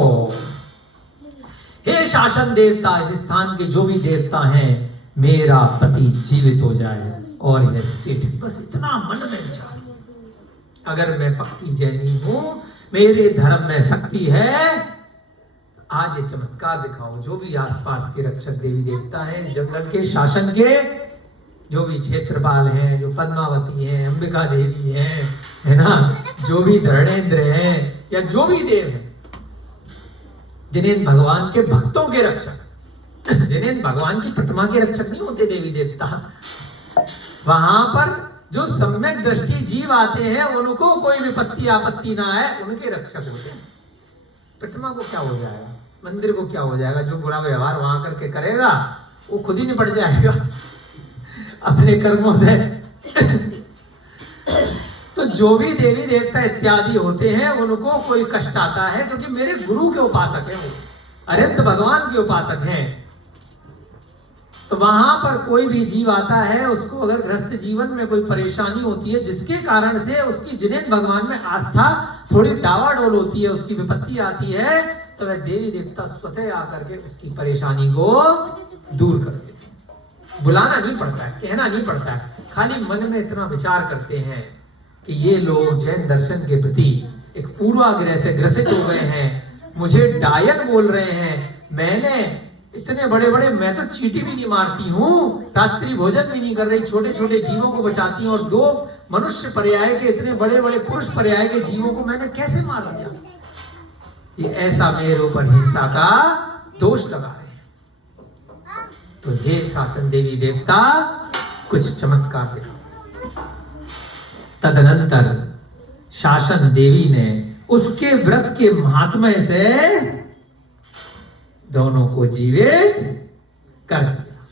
हे शासन देवता, इस स्थान के जो भी देवता हैं, मेरा पति जीवित हो जाए और यह सेठ, बस इतना मन में विचार। अगर मैं पक्की जैनी हूं, मेरे धर्म में शक्ति है, आज ये चमत्कार दिखाओ। जो भी आसपास के रक्षक देवी देवता हैं, जंगल के शासन के जो भी क्षेत्रपाल हैं, जो पद्मावती हैं, अंबिका देवी हैं, है ना, जो भी धरणेन्द्र हैं, या जो भी देव हैं, जिन्हें भगवान के भक्तों के रक्षक, जिन्हें भगवान की प्रतिमा के रक्षक नहीं होते देवी देवता, वहां पर जो सम्यक दृष्टि जीव आते हैं उनको कोई विपत्ति आपत्ति ना है, उनके रक्षक होते हैं। प्रतिमा को क्या हो जाएगा, मंदिर को क्या हो जाएगा, जो बुरा व्यवहार वहां करके करेगा वो खुद ही निपट जाएगा अपने कर्मों से। तो जो भी देवी देवता इत्यादि होते हैं उनको कोई कष्ट आता है, क्योंकि मेरे गुरु के उपासक हैं, वो अरिहंत भगवान के उपासक हैं। तो वहां पर कोई भी जीव आता है, उसको अगर गृहस्थ जीवन में कोई परेशानी होती है जिसके कारण से उसकी जिनेन्द्र भगवान में आस्था थोड़ी डावाडोल होती है, उसकी विपत्ति आती है, तो वह देवी देवता स्वतः आकर के उसकी परेशानी को दूर कर देते हैं। बुलाना नहीं पड़ता है, कहना नहीं पड़ता है, खाली मन में इतना विचार करते हैं कि ये लोग जैन दर्शन के प्रति एक पूर्वाग्रह से ग्रसित हो गए हैं, मुझे डायन बोल रहे हैं, मैंने इतने बड़े बड़े, मैं तो चींटी भी नहीं मारती हूँ, रात्रि भोजन भी नहीं कर रही, छोटे छोटे जीवों को बचाती हूँ, और 2 मनुष्य पर्याय के, इतने बड़े बड़े पुरुष पर्याय के जीवों को मैंने कैसे मार दिया। ये ऐसा मेरे ऊपर हिंसा का दोष लगा रहे हैं। तो हे शासन देवी देवता, कुछ चमत्कार दिखा। तदनंतर शासन देवी ने उसके व्रत के महात्म्य से दोनों को जीवित कर दिया।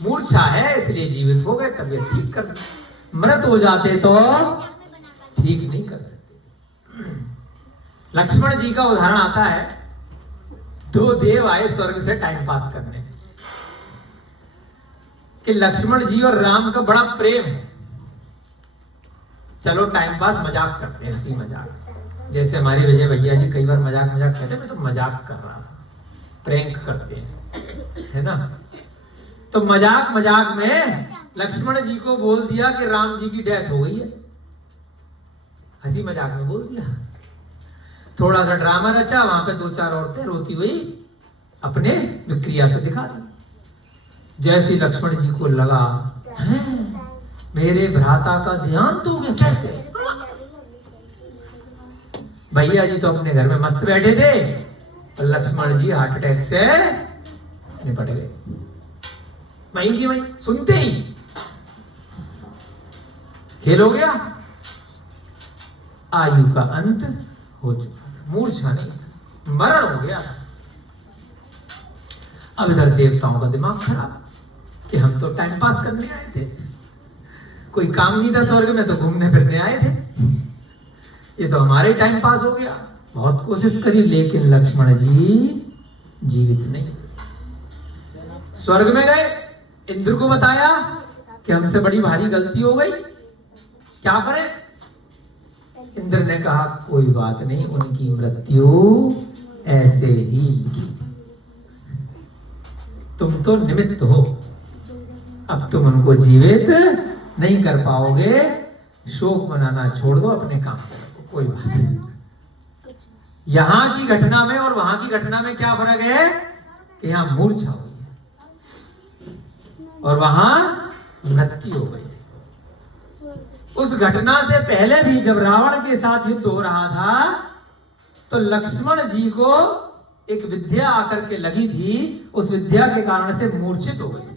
मूर्छा है इसलिए जीवित हो गए, तबीयत ठीक कर दी, मृत हो जाते तो ठीक नहीं कर सकते। लक्ष्मण जी का उदाहरण आता है, 2 देव आए स्वर्ग से टाइम पास करने, कि लक्ष्मण जी और राम का बड़ा प्रेम है, चलो टाइम पास मजाक करते हैं, हंसी मजाक। जैसे हमारे विजय भैया जी कई बार मजाक कहते हैं, मैं तो मजाक कर रहा था, प्रैंक करते हैं, है ना। तो मजाक मजाक में लक्ष्मण जी को बोल दिया कि राम जी की डेथ हो गई है, हंसी मजाक में बोल दिया। थोड़ा सा ड्रामा रचा, वहां पे 2-4 औरतें रोती हुई अपने विक्रिया से दिखा दी। जैसे लक्ष्मण जी को लगा, मेरे भ्राता का ध्यान तो हो गया, कैसे? भैया जी तो अपने घर में मस्त बैठे थे, और लक्ष्मण जी हार्ट अटैक से निपट गए। वहीं की वहीं, सुनते ही खेल हो गया, आयु का अंत हो चुका, मूर्छा नहीं, मरण हो गया। अब इधर देवताओं का दिमाग खराब कि हम तो टाइम पास करने आए थे, कोई काम नहीं था स्वर्ग में, तो घूमने फिरने आए थे, ये तो हमारे टाइम पास हो गया। बहुत कोशिश करी, लेकिन लक्ष्मण जी जीवित नहीं। स्वर्ग में गए, इंद्र को बताया कि हमसे बड़ी भारी गलती हो गई, क्या करें? इंद्र ने कहा कोई बात नहीं, उनकी मृत्यु ऐसे ही लिखी, तुम तो निमित्त हो, अब तुम उनको जीवित नहीं कर पाओगे, शोक मनाना छोड़ दो, अपने काम करो, कोई बात नहीं। यहां की घटना में और वहां की घटना में क्या फर्क है कि यहां मूर्छा हुई है और वहां मृत्यु हो गई थी। उस घटना से पहले भी जब रावण के साथ युद्ध हो रहा था, तो लक्ष्मण जी को एक विद्या आकर के लगी थी, उस विद्या के कारण से मूर्छित हो गई।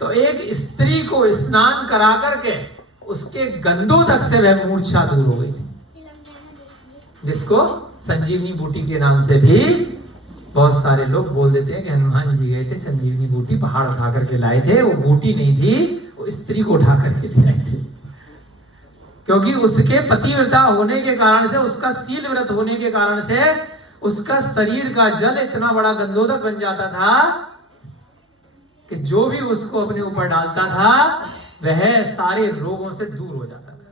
तो एक स्त्री को स्नान करा करके उसके गंधों तक से वह मूर्छा दूर हो गई थी, जिसको संजीवनी बूटी के नाम से भी बहुत सारे लोग बोल देते हैं कि हनुमान जी गए थे, संजीवनी बूटी पहाड़ उठा करके लाए थे। वो बूटी नहीं थी, वो स्त्री को उठा करके ले आए थे, क्योंकि उसके पतिव्रता होने के कारण से, उसका शील व्रत होने के कारण से उसका शरीर का जल इतना बड़ा गंधोदक बन जाता था कि जो भी उसको अपने ऊपर डालता था वह सारे रोगों से दूर हो जाता था।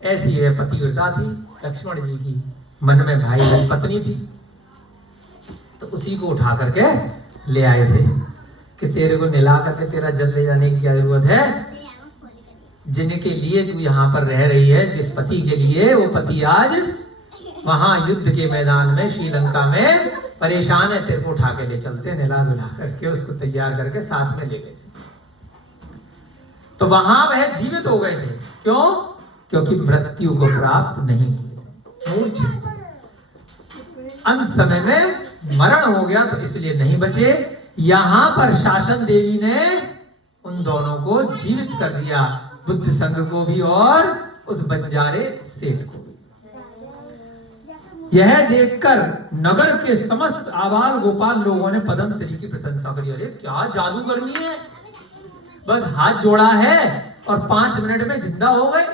ऐसी यह पतिव्रता थी लक्ष्मण जी की। मन में भाई बहन पत्नी थी, तो उसी को उठा करके ले आए थे कि तेरे को निला करके तेरा जल ले जाने की क्या जरूरत है, जिनके लिए तू यहाँ पर रह रही है, जिस पति के लिए, वो पति आज वहां युद्ध के मैदान में श्रीलंका में परेशान है, तेरे को उठा के ले चलते, निला धुला करके उसको तैयार करके साथ में ले गए थे। तो वहां वह जीवित हो गए थे। क्यों? क्योंकि मृत्यु को प्राप्त नहीं हुए, मूर्छित। अंत समय में मरण हो गया, तो इसलिए नहीं बचे। यहां पर शासन देवी ने उन दोनों को जीवित कर दिया, बुद्ध संघ को भी और उस बंजारे सेठ को भी। यह देखकर नगर के समस्त आबाल गोपाल लोगों ने पद्मश्री की प्रशंसा करी। अरे क्या जादूगरनी है, बस हाथ जोड़ा है और 5 मिनट में जिंदा हो गए।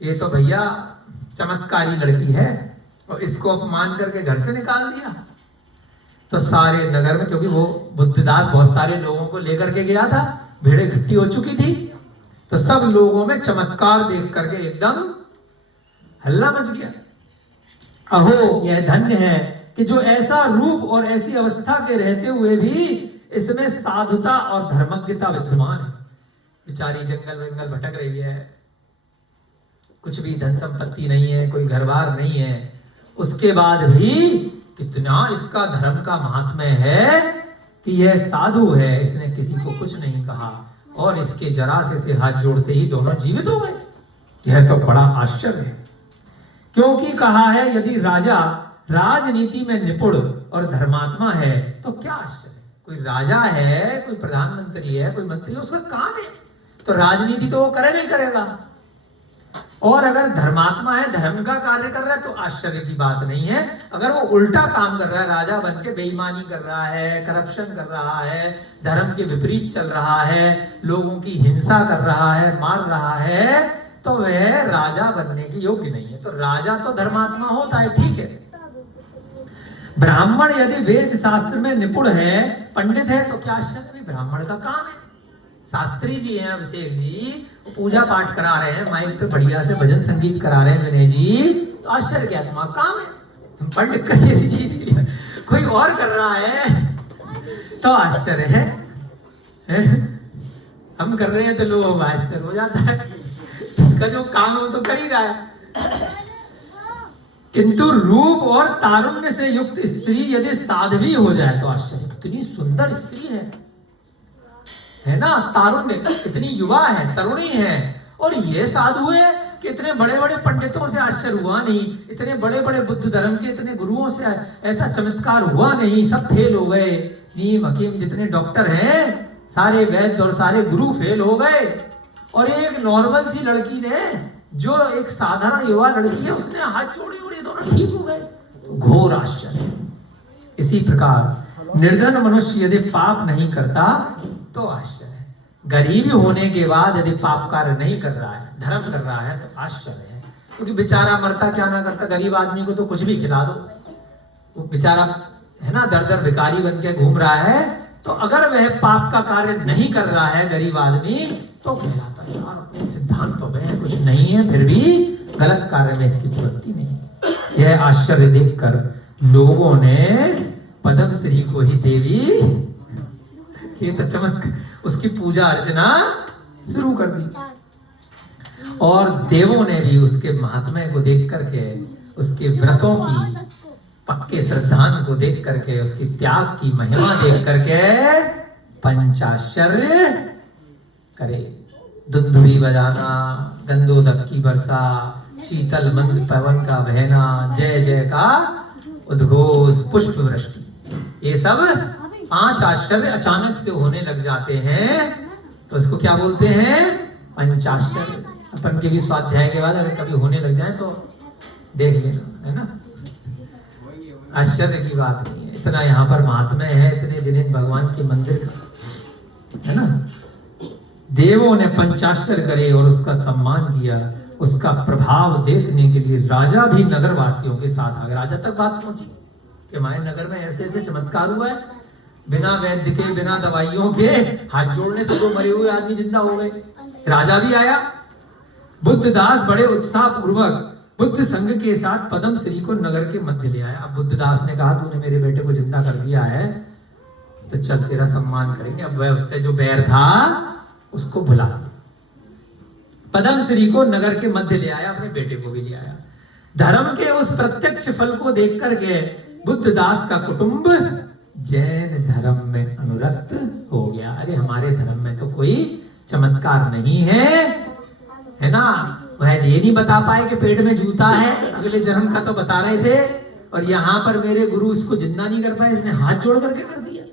ये तो भैया चमत्कारी लड़की है, और इसको अपमान करके घर से निकाल दिया। तो सारे नगर में, क्योंकि वो बुद्धदास बहुत सारे लोगों को लेकर के गया था, भीड़ इकट्ठी हो चुकी थी, तो सब लोगों में चमत्कार देख करके एकदम हल्ला मच गया। अहो यह धन्य है कि जो ऐसा रूप और ऐसी अवस्था के रहते हुए भी इसमें साधुता और धर्मज्ञता विद्यमान है। बेचारी जंगल वंगल भटक रही है, कुछ भी धन संपत्ति नहीं है, कोई घर बार नहीं है, उसके बाद भी कितना इसका धर्म का महात्म्य है कि यह साधु है, इसने किसी को कुछ नहीं कहा, और इसके जरा से हाथ जोड़ते ही दोनों जीवित हो गए। यह तो बड़ा आश्चर्य है, क्योंकि कहा है यदि राजा राजनीति में निपुण और धर्मात्मा है तो क्या आश्चर्य। कोई राजा है, कोई प्रधानमंत्री है, कोई मंत्री है, उसका काम है तो राजनीति तो वो करेगा ही करेगा, और अगर धर्मात्मा है, धर्म का कार्य कर रहा है तो आश्चर्य की बात नहीं है। अगर वो उल्टा काम कर रहा है, राजा बन के बेईमानी कर रहा है, करप्शन कर रहा है, धर्म के विपरीत चल रहा है, लोगों की हिंसा कर रहा है, मार रहा है, तो वह राजा बनने के योग्य नहीं है। तो राजा तो धर्मात्मा होता है, ठीक है। ब्राह्मण यदि वेद शास्त्र में निपुण है, पंडित है, तो क्या आश्चर्य, भी ब्राह्मण का काम है। शास्त्री जी हैं अभिषेक जी, पूजा पाठ करा रहे हैं, माइक पे बढ़िया से भजन संगीत करा रहे हैं विनय जी, तो आश्चर्य क्या, तुम्हारा काम है, तुम पंडित कर ऐसी चीज के लिए कोई और कर रहा है तो आश्चर्य है। हम कर रहे हैं तो लोगों को आश्चर्य हो जाता है, इसका जो काम है वो तो कर ही रहा है। किंतु रूप और तारुण्य से युक्त स्त्री यदि साध्वी हो जाए तो आश्चर्य, कितनी सुंदर स्त्री है ना, तारुण्य, कितनी युवा है, तरुणी है, और ये साधु है कि इतने बड़े बड़े पंडितों से आश्चर्य हुआ नहीं, इतने बड़े बड़े बुद्ध धर्म के इतने गुरुओं से ऐसा चमत्कार हुआ नहीं, सब फेल हो गए। नीम हकीम जितने डॉक्टर हैं, सारे वैद्य और सारे गुरु फेल हो गए, और एक नॉर्मल सी लड़की ने, जो एक साधारण युवा लड़की है, उसने हाथ जोड़े और ये दोनों ठीक हो गए। घोर आश्चर्य। इसी प्रकार निर्धन मनुष्य यदि पाप नहीं करता तो आश्चर्य है, गरीबी होने के बाद यदि पाप कार्य नहीं कर रहा है, धर्म कर रहा है, तो आश्चर्य है। क्योंकि बेचारा मरता क्या ना करता, गरीब आदमी को तो कुछ भी खिला दो, वो बेचारा है ना दर दर भिखारी बन के घूम रहा है, तो अगर वह पाप का कार्य नहीं कर रहा है गरीब आदमी, तो कहलाता है यार अपने सिद्धांत तो वह कुछ नहीं है, फिर भी गलत कार्य में इसकी प्रवृत्ति नहीं। यह आश्चर्य देखकर लोगों ने पद्मश्री को ही देवी के चमत्कार, उसकी पूजा अर्चना शुरू कर दी, और देवों ने भी उसके महात्म्य को देख करके, उसके व्रतों की पक्के श्रद्धान को देख करके, उसकी त्याग की महिमा देख करके पंचाश्चर्य करे। दुंदुभी बजाना, गंधोदक की वर्षा, शीतल मंद पवन का बहना, जय जय का उद्घोष, पुष्प वृष्टि, ये सब 5 आश्चर्य अचानक से होने लग जाते हैं, तो इसको क्या बोलते हैं, पंचाश्चर्य। अपन के भी स्वाध्याय के बाद अगर कभी होने लग जाए तो देख लेना, है ना, आश्चर्य की बात नहीं है। इतना यहाँ पर महात्म्य है, इतने दिन भगवान के मंदिर का, है ना। देवों ने पंचाश्चर्य करे और उसका सम्मान किया। उसका प्रभाव देखने के लिए राजा भी नगर वासियों के साथ आ गए। राजा तक बात पहुंची कि हमारे नगर में ऐसे ऐसे चमत्कार हुआ है, बिना वैद्य के, बिना दवाइयों के, हाथ जोड़ने से 2 मरे हुए आदमी जिंदा हो गए। राजा भी आया। बुद्धदास बड़े उत्साह पूर्वक बुद्ध संघ के साथ पद्मश्री को नगर के मध्य ले आया। अब बुद्धदास ने कहा तूने मेरे बेटे को जिंदा कर दिया है, तो चल तेरा सम्मान करेंगे। अब वह उससे जो बैर था उसको भुला दिया। पद्मश्री को नगर के मध्य ले आया, अपने बेटे को भी ले आया। धर्म के उस प्रत्यक्ष फल को देख करके बुद्धदास का कुटुंब जैन धर्म में अनुरक्त हो गया। अरे हमारे धर्म में तो कोई चमत्कार नहीं है ना। वह ये नहीं बता पाए कि पेट में जूता है, अगले जन्म का तो बता रहे थे, और यहाँ पर मेरे गुरु इसको जिंदा नहीं कर पाए, इसने हाथ जोड़ करके कर दिया।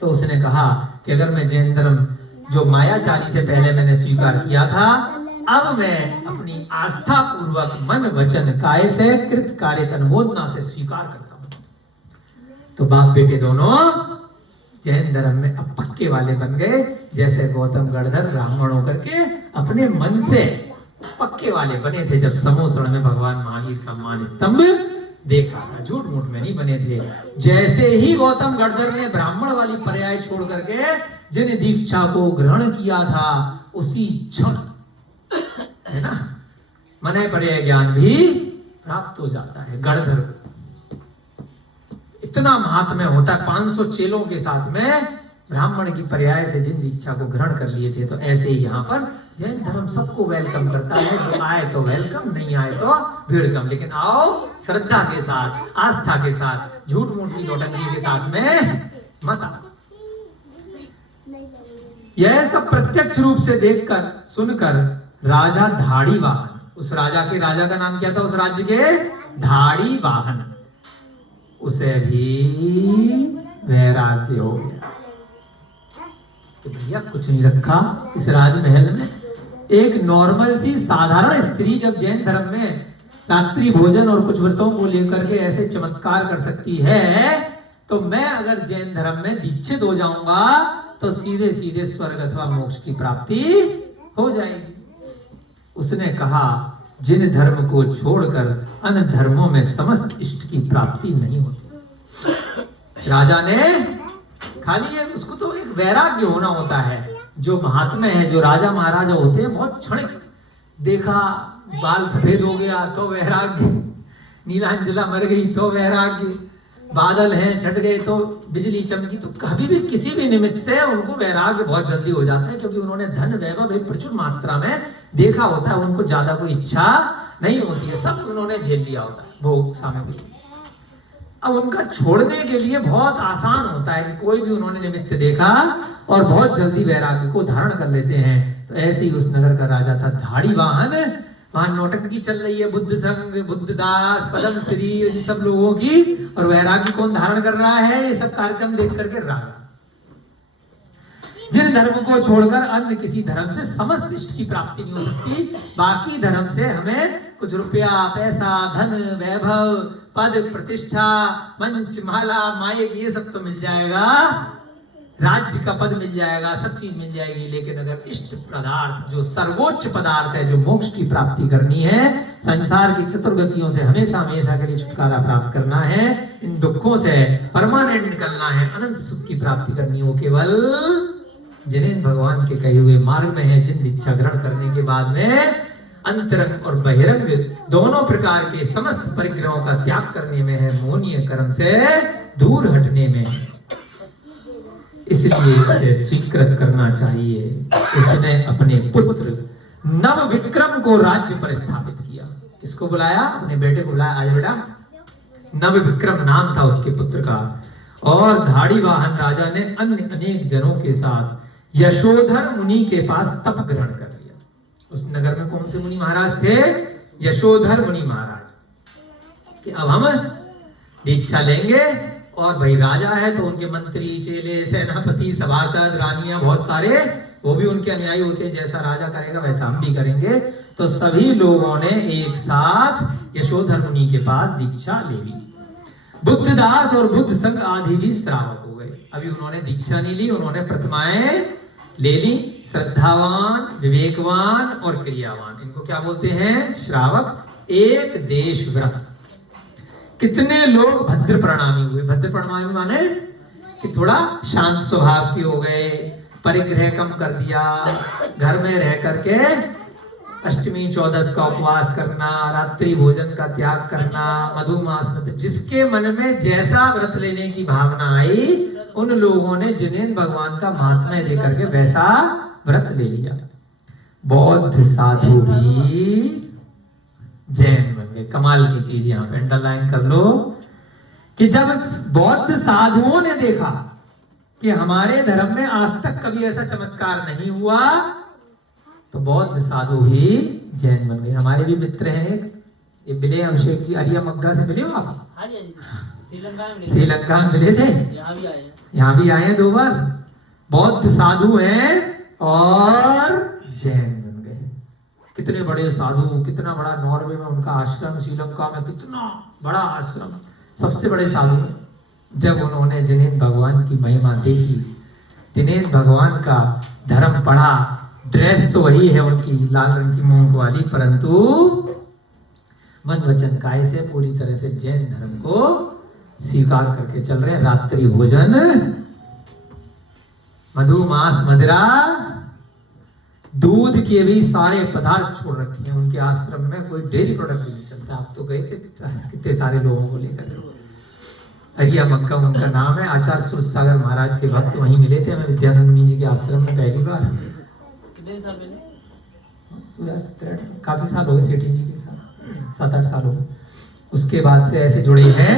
तो उसने कहा कि अगर मैं जैन धर्म जो मायाचारी से पहले मैंने स्वीकार किया था, अब मैं अपनी आस्था पूर्वक मन वचन काय से कृत कार्य तन्मोदना से स्वीकार करता हूं। तो बाप बेटे दोनों जैन धर्म में अब पक्के वाले बन गए, जैसे गौतम गणधर ब्राह्मण होकर के अपने मन से पक्के वाले बने थे जब समोसण में भगवान महावीर का मान स्तंभ देखा था। झूठ मूठ में नहीं बने थे। जैसे ही गौतम गणधर ने ब्राह्मण वाली पर्याय छोड़ करके जिन दीक्षा को ग्रहण किया था, उसी क्षण है ना मने पर्याय ज्ञान भी प्राप्त हो जाता है। गणधर इतना महात्म्य होता है, 500 चेलों के साथ में ब्राह्मण की पर्याय से जिन दीक्षा को ग्रहण कर लिए थे। तो ऐसे ही यहाँ पर जैन धर्म सबको वेलकम करता है, जो आए तो वेलकम, नहीं आए तो वेलकम, लेकिन आओ श्रद्धा के साथ, आस्था के साथ, झूठ मूठ की नौटंकी के साथ में मत आओ। यह सब प्रत्यक्ष रूप से देखकर सुनकर राजा धाड़ी वाहन, उस राजा का नाम क्या था, उस राज्य के धाड़ी वाहन, उसे भी वैराग्य हो गया कि भैया कुछ नहीं रखा इस राजमहल में। एक नॉर्मल सी साधारण स्त्री जब जैन धर्म में रात्रि भोजन और कुछ व्रतों को लेकर के ऐसे चमत्कार कर सकती है, तो मैं अगर जैन धर्म में दीक्षित हो जाऊंगा तो सीधे सीधे स्वर्ग अथवा मोक्ष की प्राप्ति हो जाएगी। उसने कहा जिन धर्म को छोड़कर अन्य धर्मों में समस्त इष्ट की प्राप्ति नहीं होती। राजा ने खाली है, उसको तो एक वैराग्य होना होता है। जो महात्मा है, जो राजा महाराजा होते हैं, बहुत क्षणिक देखा बाल सफेद हो गया तो वैराग्य, नीलांजला मर गई तो वैराग्य, बादल हैं छट गए तो बिजली चमकी, तो कभी भी किसी भी निमित्त से उनको वैराग्य बहुत जल्दी हो जाता है, क्योंकि उन्होंने धन वैभव एक प्रचुर मात्रा में देखा होता है। उनको ज्यादा कोई इच्छा नहीं होती है, सब उन्होंने झेल लिया होता है भोग सामग्री। अब उनका छोड़ने के लिए बहुत आसान होता है कि कोई भी उन्होंने निमित्त देखा और बहुत जल्दी वैराग्य को धारण कर लेते हैं। तो ऐसे ही उस नगर का राजा था धाड़ी वाहन। वहां नौटंकी चल रही है, बुद्ध संघ, बुद्ध दास, पदम श्री, इन सब लोगों की, और वैराग्य कौन धारण कर रहा है, ये सब कार्यक्रम देख करके राजा। जिन धर्म को छोड़कर अन्य किसी धर्म से समस्त इष्ट की प्राप्ति नहीं हो सकती। बाकी धर्म से हमें कुछ रुपया, पैसा, धन, वैभव, पद, प्रतिष्ठा, मंच, माला, माइक, ये सब तो मिल जाएगा, राज्य का पद मिल जाएगा, सब चीज मिल जाएगी, लेकिन अगर इष्ट पदार्थ, जो सर्वोच्च पदार्थ है, जो मोक्ष की प्राप्ति करनी है, संसार की चतुर्गतियों से हमेशा हमेशा के लिए छुटकारा प्राप्त करना है, इन दुखों से परमानेंट निकलना है, अनंत सुख की प्राप्ति करनी हो, केवल जिन्हें भगवान के कहे हुए मार्ग में है, जिन दीक्षा ग्रहण करने के बाद में अंतरंग और बहिरंग दोनों प्रकार के समस्त परिग्रहों का त्याग करने में है, मोहनीय कर्म से दूर हटने में। इसलिए इसे स्वीकृत करना चाहिए। उसने अपने पुत्र नव विक्रम को राज्य पर स्थापित किया। किसको बुलाया? अपने बेटे को बुलाया, आज बेटा। नव विक्रम नाम था उसके पुत्र का। और धाड़ी वाहन राजा ने अन्य अनेक जनों के साथ यशोधर मुनि के पास तप ग्रहण कर लिया। उस नगर में कौन से मुनि महाराज थे? यशोधर मुनि महाराज। कि अब हम दीक्षा लेंगे, और भाई राजा है तो उनके मंत्री, चेले, सेनापति, सभासद, रानियां बहुत सारे, वो भी उनके अनुयायी होते हैं। जैसा राजा करेगा वैसा हम भी करेंगे। तो सभी लोगों ने एक साथ यशोधर मुनि के पास दीक्षा ले ली। बुद्धदास और बुद्ध संघ आदि भी श्रावक हो गए। अभी उन्होंने दीक्षा नहीं ली, उन्होंने प्रतिमाएं ले ली। श्रद्धावान, विवेकवान और क्रियावान, इनको क्या बोलते हैं? श्रावक। एक देश व्रत। कितने लोग भद्र प्रणामी हुए? भद्र प्रणामी माने कि थोड़ा शांत स्वभाव के हो गए, परिग्रह कम कर दिया, घर में रह करके अष्टमी चौदस का उपवास करना, रात्रि भोजन का त्याग करना, मधुमास व्रत, जिसके मन में जैसा व्रत लेने की भावना आई, उन लोगों ने जिनेंद्र भगवान का महात्म्य देकर के वैसा व्रत ले लिया। बौद्ध साधु भी जैन बन गए। कमाल की चीज यहाँ पे अंडरलाइन कर लो कि जब बौद्ध साधुओं ने देखा कि हमारे धर्म में आज तक कभी ऐसा चमत्कार नहीं हुआ, तो बौद्ध साधु भी जैन बन गए। हमारे भी मित्र हैं, ये मिले अभिषेक जी अरिया मग्गा से मिले हो आप? हाँ जी, श्रीलंका में मिले थे। यहाँ भी आए हैं 2 बार। बौद्ध साधु हैं और जैन बन गए। कितने बड़े साधु, कितना बड़ा नॉर्वे में उनका आश्रम, श्रीलंका में कितना बड़ा आश्रम, सबसे बड़े साधु हैं। जब उन्होंने जिनेंद्र भगवान की महिमा देखी, जिनेंद्र भगवान का धर्म पढ़ा, ड्रेस तो वही है उनकी लाल रंग की मोंक वाली, परंतु मन वचन काय से पूरी तरह से जैन धर्म को स्वीकार करके चल रहे हैं। रात्रि भोजन, मधु मांस मदिरा, दूध के भी सारे पदार्थ छोड़ रखे हैं उनके आश्रम में। कोई डेयरी प्रोडक्ट नहीं चलता। आप तो गए थे कितने सारे लोगों को लेकर। अरिया मक्का उनका नाम है। आचार्य सूरसागर महाराज के भक्त वहीं मिले थे हमें विद्यानंद मुनि जी के आश्रम में पहली बार। कितने साल पहले? काफी साल हो गए सेठी जी के साथ, 7-8 साल हो गए। उसके बाद से ऐसे जुड़े हैं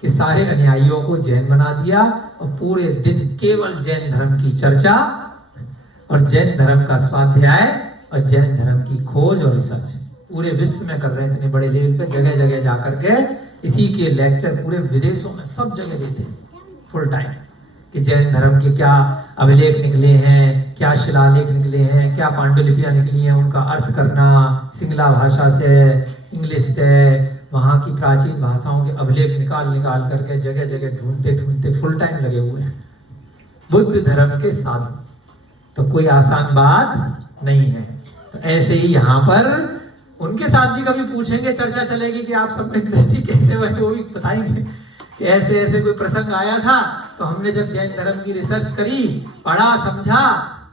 कि सारे अनुयायियों को जैन बना दिया और पूरे दिन केवल जैन धर्म की चर्चा और जैन धर्म का स्वाध्याय और जैन धर्म की खोज और रिसर्च पूरे विश्व में कर रहे हैं। इतने बड़े लेवल पे जगह जगह जाकर के इसी के लेक्चर पूरे विदेशों में सब जगह देते हैं फुल टाइम कि जैन धर्म के क्या अभिलेख निकले हैं, क्या शिलालेख निकले हैं, क्या पांडुलिपियां निकली हैं, उनका अर्थ करना, सिंगला भाषा से, इंग्लिश से, वहाँ की प्राचीन भाषाओं के अभिलेख निकाल निकाल करके जगह जगह ढूंढते ढूंढते फुल टाइम लगे हुए हैं। बुद्ध धर्म के साधु तो कोई आसान बात नहीं है। तो ऐसे ही यहाँ पर उनके साथ भी कभी पूछेंगे, चर्चा चलेगी कि आप सब में दृष्टि कैसे बनी, वो भी बताएंगे कि ऐसे ऐसे कोई प्रसंग आया था। तो हमने जब जैन धर्म की रिसर्च करी, पढ़ा, समझा,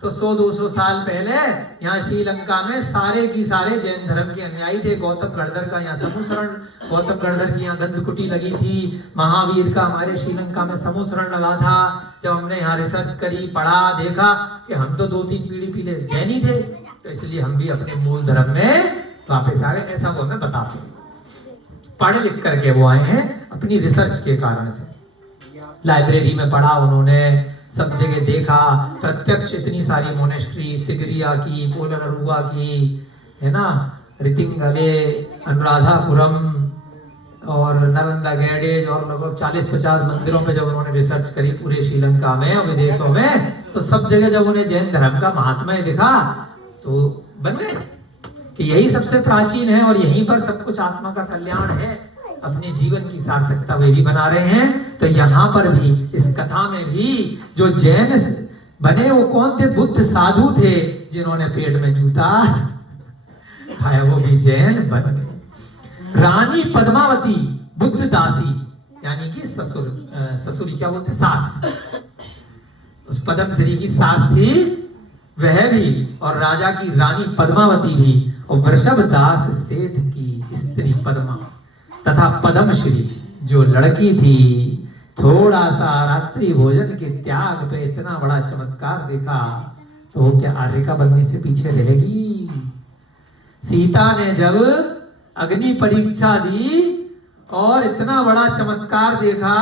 तो 100-200 साल पहले यहाँ श्रीलंका में सारे की सारे जैन धर्म के अनुयायी थे। गौतम गणधर का यहाँ समूह शरण, गौतम गणधर की यहाँ गंधकुटी लगी थी। महावीर का हमारे श्रीलंका में समूह शरण लगा था। जब हमने यहाँ रिसर्च करी, पढ़ा, देखा कि हम तो 2-3 पीढ़ी पीछे जैनी थे, तो इसलिए हम भी अपने मूल धर्म में वापस आ गए। ऐसा वो हमें बताते हैं। पढ़ लिख करके वो आए हैं अपनी रिसर्च के कारण से। लाइब्रेरी में पढ़ा उन्होंने, सब जगह देखा, प्रत्यक्ष इतनी सारी मोनेस्ट्री, सिगरिया की, पोलनरुआ की, है ना, रितिंगले, अनुराधापुरम और नालंदा गैडेज और लगभग 40-50 मंदिरों पे जब उन्होंने रिसर्च करी पूरे श्रीलंका में और विदेशों में, तो सब जगह जब उन्हें जैन धर्म का महात्म्य दिखा तो बन गए कि यही सबसे प्राचीन है और यहीं पर सब कुछ आत्मा का कल्याण है। अपने जीवन की सार्थकता वे भी बना रहे हैं। तो यहाँ पर भी इस कथा में भी जो जैन बने वो कौन थे? बुद्ध साधु थे जिन्होंने पेट में जूता खाया, वो भी जैन बन गए। रानी पद्मावती बुद्ध दासी यानी कि ससुर क्या बोलते, सास, उस पद्म श्री की सास थी वह भी, और राजा की रानी पद्मावती भी, और वृषभ दास सेठ की स्त्री पद्मा तथा पद्मश्री जो लड़की थी। थोड़ा सा रात्रि भोजन के त्याग पे इतना बड़ा चमत्कार देखा तो वो क्या आर्यका बनने से पीछे रहेगी? सीता ने जब अग्नि परीक्षा दी और इतना बड़ा चमत्कार देखा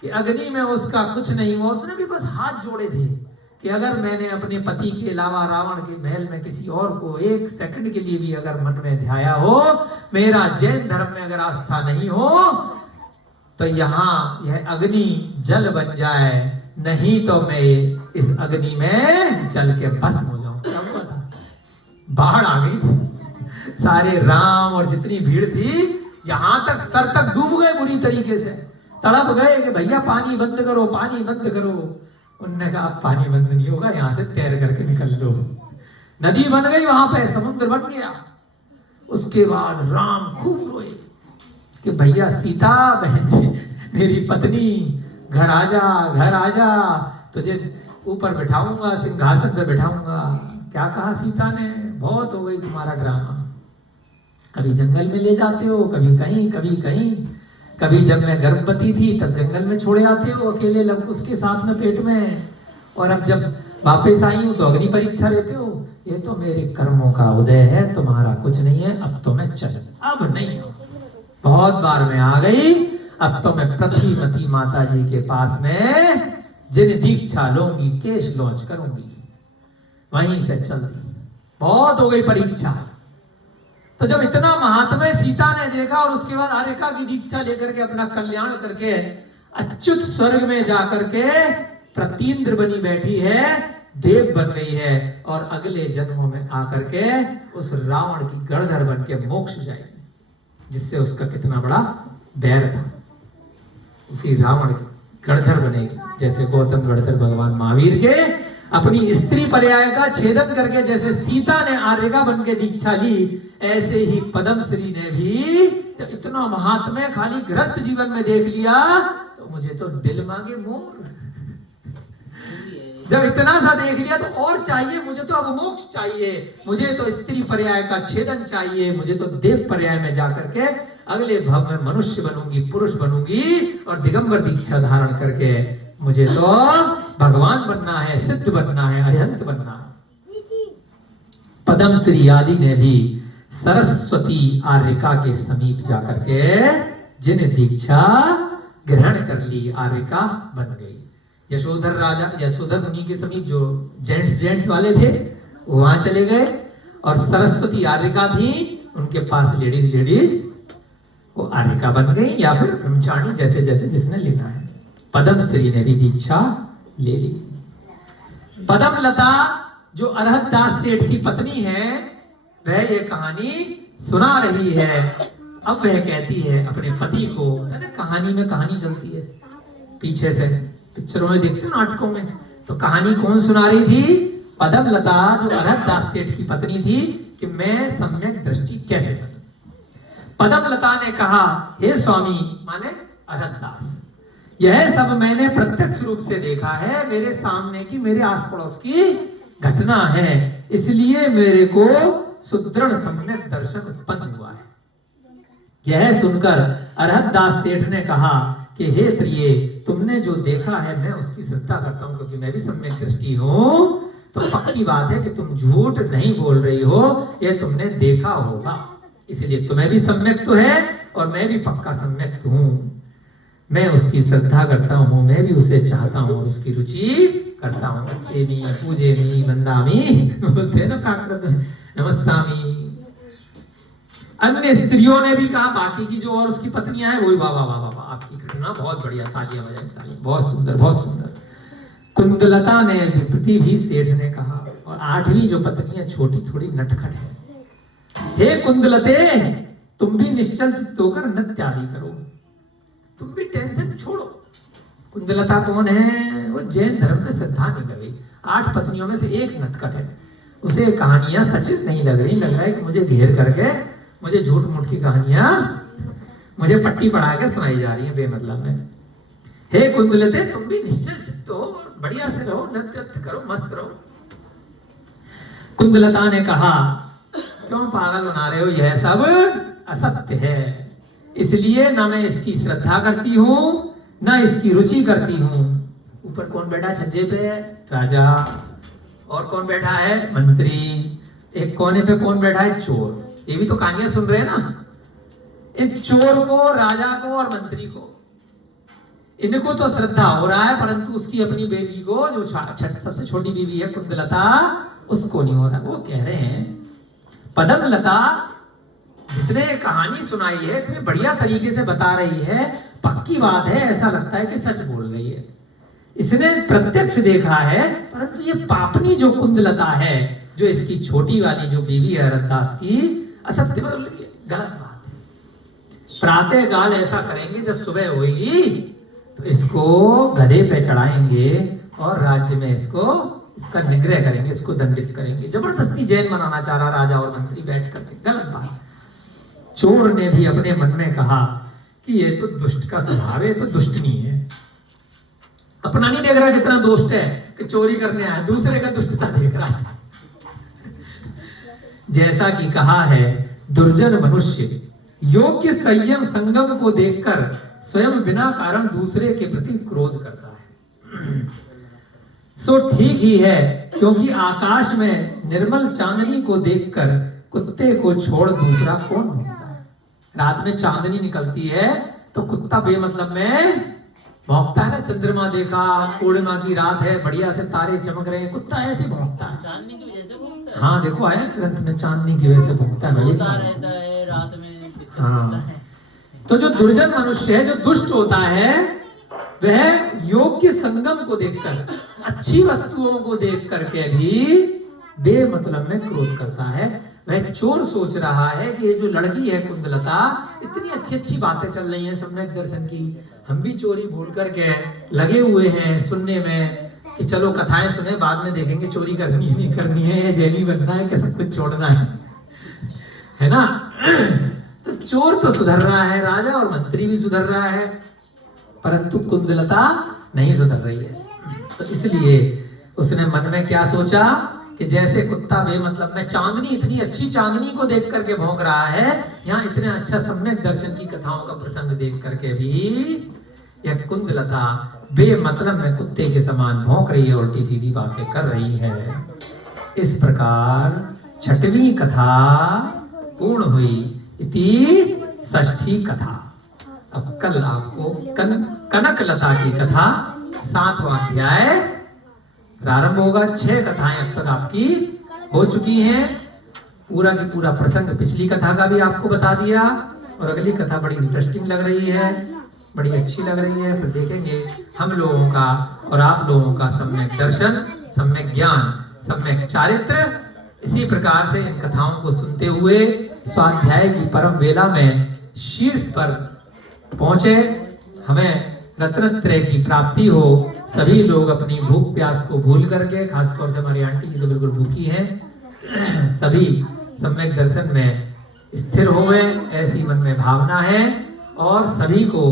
कि अग्नि में उसका कुछ नहीं हुआ, उसने भी बस हाथ जोड़े थे कि अगर मैंने अपने पति के अलावा रावण के महल में किसी और को 1 सेकंड के लिए भी अगर मन में ध्याया हो, मेरा जैन धर्म में अगर आस्था नहीं हो, तो यहाँ यह अग्नि जल बन जाए, नहीं तो मैं इस अग्नि में जल के भस्म हो जाऊं। क्या हुआ था? बाढ़ आ गई थी, सारे राम और जितनी भीड़ थी यहां तक सर तक डूब गए, बुरी तरीके से तड़प गए कि भैया पानी बंद करो, पानी बंद करो। उन्होंने कहा पानी बंद नहीं होगा, यहां से तैर करके निकल लो। नदी बन गई, वहां पे समुद्र बन गया। उसके बाद राम खूब रोए कि भैया सीता बहन जी, मेरी पत्नी, घर आजा, तुझे ऊपर बिठाऊंगा, सिंहासन पे बिठाऊंगा। क्या कहा सीता ने? बहुत हो गई तुम्हारा ड्रामा, कभी जंगल में ले जाते हो, कभी कहीं कभी कहीं, कभी जब मैं गर्भवती थी तब जंगल में छोड़े आते हो अकेले उसके साथ में पेट में, और अब जब वापस आई हूं तो अग्नि परीक्षा लेते हो। ये तो मेरे कर्मों का उदय है, तुम्हारा कुछ नहीं है, अब तो मैं चल, अब नहीं हो, बहुत बार मैं आ गई, अब तो मैं पृथ्वीमती माता जी के पास में जिन दीक्षा लूंगी, केश लॉन्च करूंगी, वहीं से चल। बहुत हो गई परीक्षा, तो जब इतना महात्म्य सीता ने देखा और उसके बाद आर्यका की दीक्षा लेकर के अपना कल्याण करके अच्युत स्वर्ग में जाकर के प्रतीन्द्र बनी बैठी है, देव बन गई है, और अगले जन्मों में आकर के उस रावण की गणधर बन के मोक्ष जाएगी, जिससे उसका कितना बड़ा बैर था। उसी रावण की गणधर बनेगी, जैसे गौतम गणधर भगवान महावीर के अपनी स्त्री पर्याय का छेदन करके जैसे सीता ने आर्यका बन के दीक्षा ली, ऐसे ही पद्मश्री ने भी जब इतना महात्म्य खाली गृहस्थ जीवन में देख लिया तो मुझे तो दिल मांगे मोर। जब इतना सा देख लिया तो और चाहिए, मुझे तो अब मोक्ष चाहिए, मुझे तो स्त्री पर्याय का छेदन चाहिए, मुझे तो देव पर्याय में जाकर के अगले भव में मनुष्य बनूंगी, पुरुष बनूंगी, और दिगंबर दीक्षा धारण करके मुझे तो भगवान बनना है, सिद्ध बनना है, अरिहंत बनना है। पद्मश्री आदि ने भी सरस्वती आर्यका के समीप जाकर के जिन दीक्षा ग्रहण कर ली, आर्यका बन गई। यशोधर राजा, यशोधर मुनि के समीप जो जेंट्स वाले थे वहां चले गए, और सरस्वती आर्यका थी, उनके पास लेडीज वो आर्यका बन गई, या फिर ब्रह्मचारिणी, जैसे जैसे जिसने लेना है। पद्मश्री ने भी दीक्षा ले ली। पद्मलता जो अरहत दास सेठ की पत्नी है, वह ये कहानी सुना रही है। अब वह कहती है अपने पति को, कहानी में कहानी चलती है पीछे से, पिक्चरों में देखते हो, नाटकों में, तो कहानी कौन सुना रही थी? पद्मलता जो अरहत दास सेठ की पत्नी थी, कि मैं सम्यक दृष्टि कैसे करूं। पद्मलता ने कहा, हे स्वामी, माने अरहत दास, यह सब मैंने प्रत्यक्ष रूप से देखा है, मेरे सामने की, मेरे आस पड़ोस की घटना है, इसलिए मेरे को सुदृढ़ सम्यक दर्शन उत्पन्न हुआ है। यह सुनकर अरहत दास सेठ ने कहा कि हे प्रिय, तुमने जो देखा है मैं उसकी श्रद्धा करता हूं, क्योंकि मैं भी सम्यक दृष्टि हूं, तो पक्की बात है कि तुम झूठ नहीं बोल रही हो, यह तुमने देखा होगा, इसलिए तुम्हें भी सम्यक तो है और मैं भी पक्का सम्यक हूं। मैं उसकी श्रद्धा करता हूं, मैं भी उसे चाहता हूं और उसकी रुचि करता हूं। बच्चे मी, पूजे मी, वंदामी बोलते हैं ना प्राकृत में, नमस्तामी। अन्य स्त्रियों ने भी कहा, बाकी की जो और उसकी पत्नियां हैं, वो भी वाह वाह वाह वाह, आपकी घटना बहुत बढ़िया, तालियां बजाएं, तालियां, बहुत सुंदर, बहुत सुंदर। कुंदलता ने विप्रति भी सेठ ने कहा, और 8वीं जो पत्नी है, छोटी थोड़ी नटखट है, हे कुंदलते, तुम भी निश्चल चित्त होकर नृत्य आदि करो, तुम भी टेंशन छोड़ो। कुंदलता कौन है? वो जैन धर्म में श्रद्धा नहीं कर रही, 8 पत्नियों में से एक नटखट है, उसे कहानियां सच नहीं लग रही, लग रहा है कि मुझे घेर करके मुझे झूठ मूठ की कहानियां मुझे पट्टी पढ़ा के सुनाई जा रही है बेमतलब में। हे कुंदलते, तुम भी निश्चल चित्त हो और बढ़िया से रहो, नृत्य करो, मस्त रहो। कुंदलता ने कहा, क्यों पागल बना रहे हो, यह सब असत्य है, इसलिए ना मैं इसकी श्रद्धा करती हूं, ना इसकी रुचि करती हूं। ऊपर कौन बैठा छज्जे पे? राजा। और कौन बैठा है? मंत्री। एक कोने पे कौन बैठा है? चोर। ये भी तो कहानियां सुन रहे हैं ना, एक चोर को, राजा को और मंत्री को, इनको तो श्रद्धा हो रहा है, परंतु उसकी अपनी बेबी को, जो सबसे छोटी बीवी है कुंदलता, उसको नहीं हो रहा। वो कह रहे हैं, पद्मलता जिसने कहानी सुनाई है, इतने बढ़िया तरीके से बता रही है, पक्की बात है, ऐसा लगता है कि सच बोल रही है, इसने प्रत्यक्ष देखा है, परंतु ये पापनी जो कुंदलता है, जो इसकी छोटी वाली जो बीवी है रद्दास की, असत्य मतलब गलत बात है। प्रातः काल ऐसा करेंगे, जब सुबह होगी तो इसको गधे पे चढ़ाएंगे और राज्य में इसका निग्रह करेंगे, इसको दंडित करेंगे। जबरदस्ती जैन बनाना चाह रहा राजा और मंत्री बैठ करके, गलत बात। चोर ने भी अपने मन में कहा कि ये तो दुष्ट का स्वभाव है, तो दुष्टनी है, अपना नहीं देख रहा कितना दुष्ट है कि चोरी करने आया, दूसरे का दुष्टता देख रहा है। जैसा कि कहा है, दुर्जन मनुष्य योग्य संयम संगम को देखकर स्वयं बिना कारण दूसरे के प्रति क्रोध करता है। सो ठीक ही है, क्योंकि आकाश में निर्मल चांदनी को देखकर कुत्ते को छोड़ दूसरा कौन होता है। रात में चांदनी निकलती है तो कुत्ता बेमतलब में भौंकता है ना, चंद्रमा देखा, पूर्णिमा की रात है, बढ़िया से तारे चमक रहे हैं, कुत्ता ऐसे भौंकता है। चांदनी की वजह से घूमता है। हाँ देखो आया ग्रंथ में, चांदनी की वजह से भौंकता है रोता भाई। रहता है रात में, दिक्कत हाँ। होता है। तो जो दुर्जन मनुष्य है, जो दुष्ट होता है, वह योग के संगम को देखकर, अच्छी वस्तुओं को देख करके भी बेमतलब में क्रोध करता है। वह चोर सोच रहा है कि ये जो लड़की है कुंदलता, इतनी अच्छी अच्छी बातें चल रही हैं सम्यक दर्शन की, हम भी चोरी भूल करके लगे हुए हैं सुनने में कि चलो कथाएं सुने, बाद में देखेंगे चोरी करनी है नहीं करनी है, या जैनी बनना है कि सब कुछ छोड़ना है ना। तो चोर तो सुधर रहा है, राजा और मंत्री भी सुधर रहा है, परंतु कुंदलता नहीं सुधर रही है। तो इसलिए उसने मन में क्या सोचा कि जैसे कुत्ता बेमतलब में चांदनी, इतनी अच्छी चांदनी को देख करके भौंक रहा है, यहाँ इतने अच्छा सम्यक दर्शन की कथाओं का प्रसंग देख करके भी यह कुंदलता बेमतलब में कुत्ते के समान भौंक रही है, उल्टी सीधी बातें कर रही है। इस प्रकार छठवीं कथा पूर्ण हुई। इति षष्ठी कथा। अब कल आपको कनकलता की कथा 7वां अध्याय प्रारंभ होगा। 6 कथाएं अब तक आपकी हो चुकी हैं। पूरा की पूरा प्रसंग पिछली कथा का भी आपको बता दिया, और अगली कथा बड़ी इंटरेस्टिंग लग रही है, बड़ी अच्छी लग रही है। फिर देखेंगे हम लोगों का और आप लोगों का सम्यक दर्शन, सम्यक ज्ञान, सम्यक चारित्र। इसी प्रकार से इन कथाओं को सुनते हुए स्वाध्याय की परम वेला में शीर्ष पर पहुंचे, हमें रत्नत्रय की प्राप्ति हो। सभी लोग अपनी भूख प्यास को भूल करके, खासतौर से हमारी आंटी जी तो बिल्कुल भूखी हैं, सभी सम्यक दर्शन में स्थिर हो गए, ऐसी मन में भावना है। और सभी को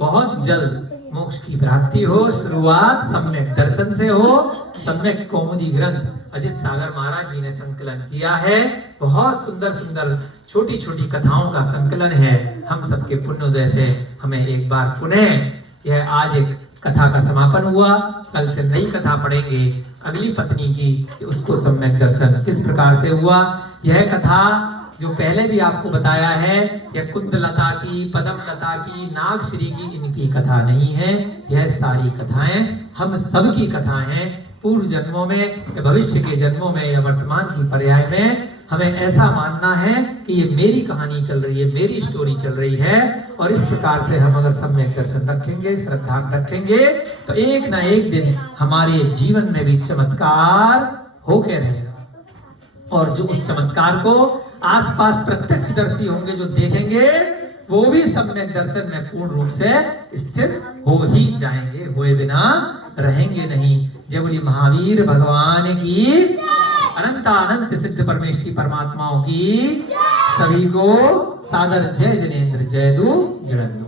बहुत जल्द मोक्ष की प्राप्ति हो। शुरुआत सम्यक दर्शन से हो। सम्यक कौमुदी ग्रंथ अजित सागर महाराज जी ने संकलन किया है। बहुत सुंदर सुंदर छोटी छोटी कथाओं का संकलन है। हम सबके पुण्योदय से हमें एक बार पुनः, यह आज एक कथा का समापन हुआ, कल से नई कथा पढ़ेंगे अगली पत्नी की, कि उसको सम्यक दर्शन किस प्रकार से हुआ। यह कथा जो पहले भी आपको बताया है, यह कुंदलता की, पद्मलता की, नागश्री की इनकी कथा नहीं है। यह सारी कथाएं हम सब की कथा हैं। पूर्व जन्मों में या भविष्य के जन्मों में या वर्तमान की पर्याय में हमें ऐसा मानना है कि ये मेरी कहानी चल रही है, मेरी स्टोरी चल रही है। और इस प्रकार से हम अगर सम्यक दर्शन रखेंगे, श्रद्धा रखेंगे, तो एक ना एक दिन हमारे जीवन में भी चमत्कार होके रहेगा। और जो उस चमत्कार को आसपास प्रत्यक्षदर्शी होंगे, जो देखेंगे, वो भी सम्यक दर्शन में पूर्ण रूप से स्थिर हो ही जाएंगे, हुए बिना रहेंगे नहीं। जय बोली महावीर भगवान की, अनंत सिद्ध परमेष्ठी परमात्माओं की, सभी को सादर जय जिनेन्द्र, जय दू जड़ंदू।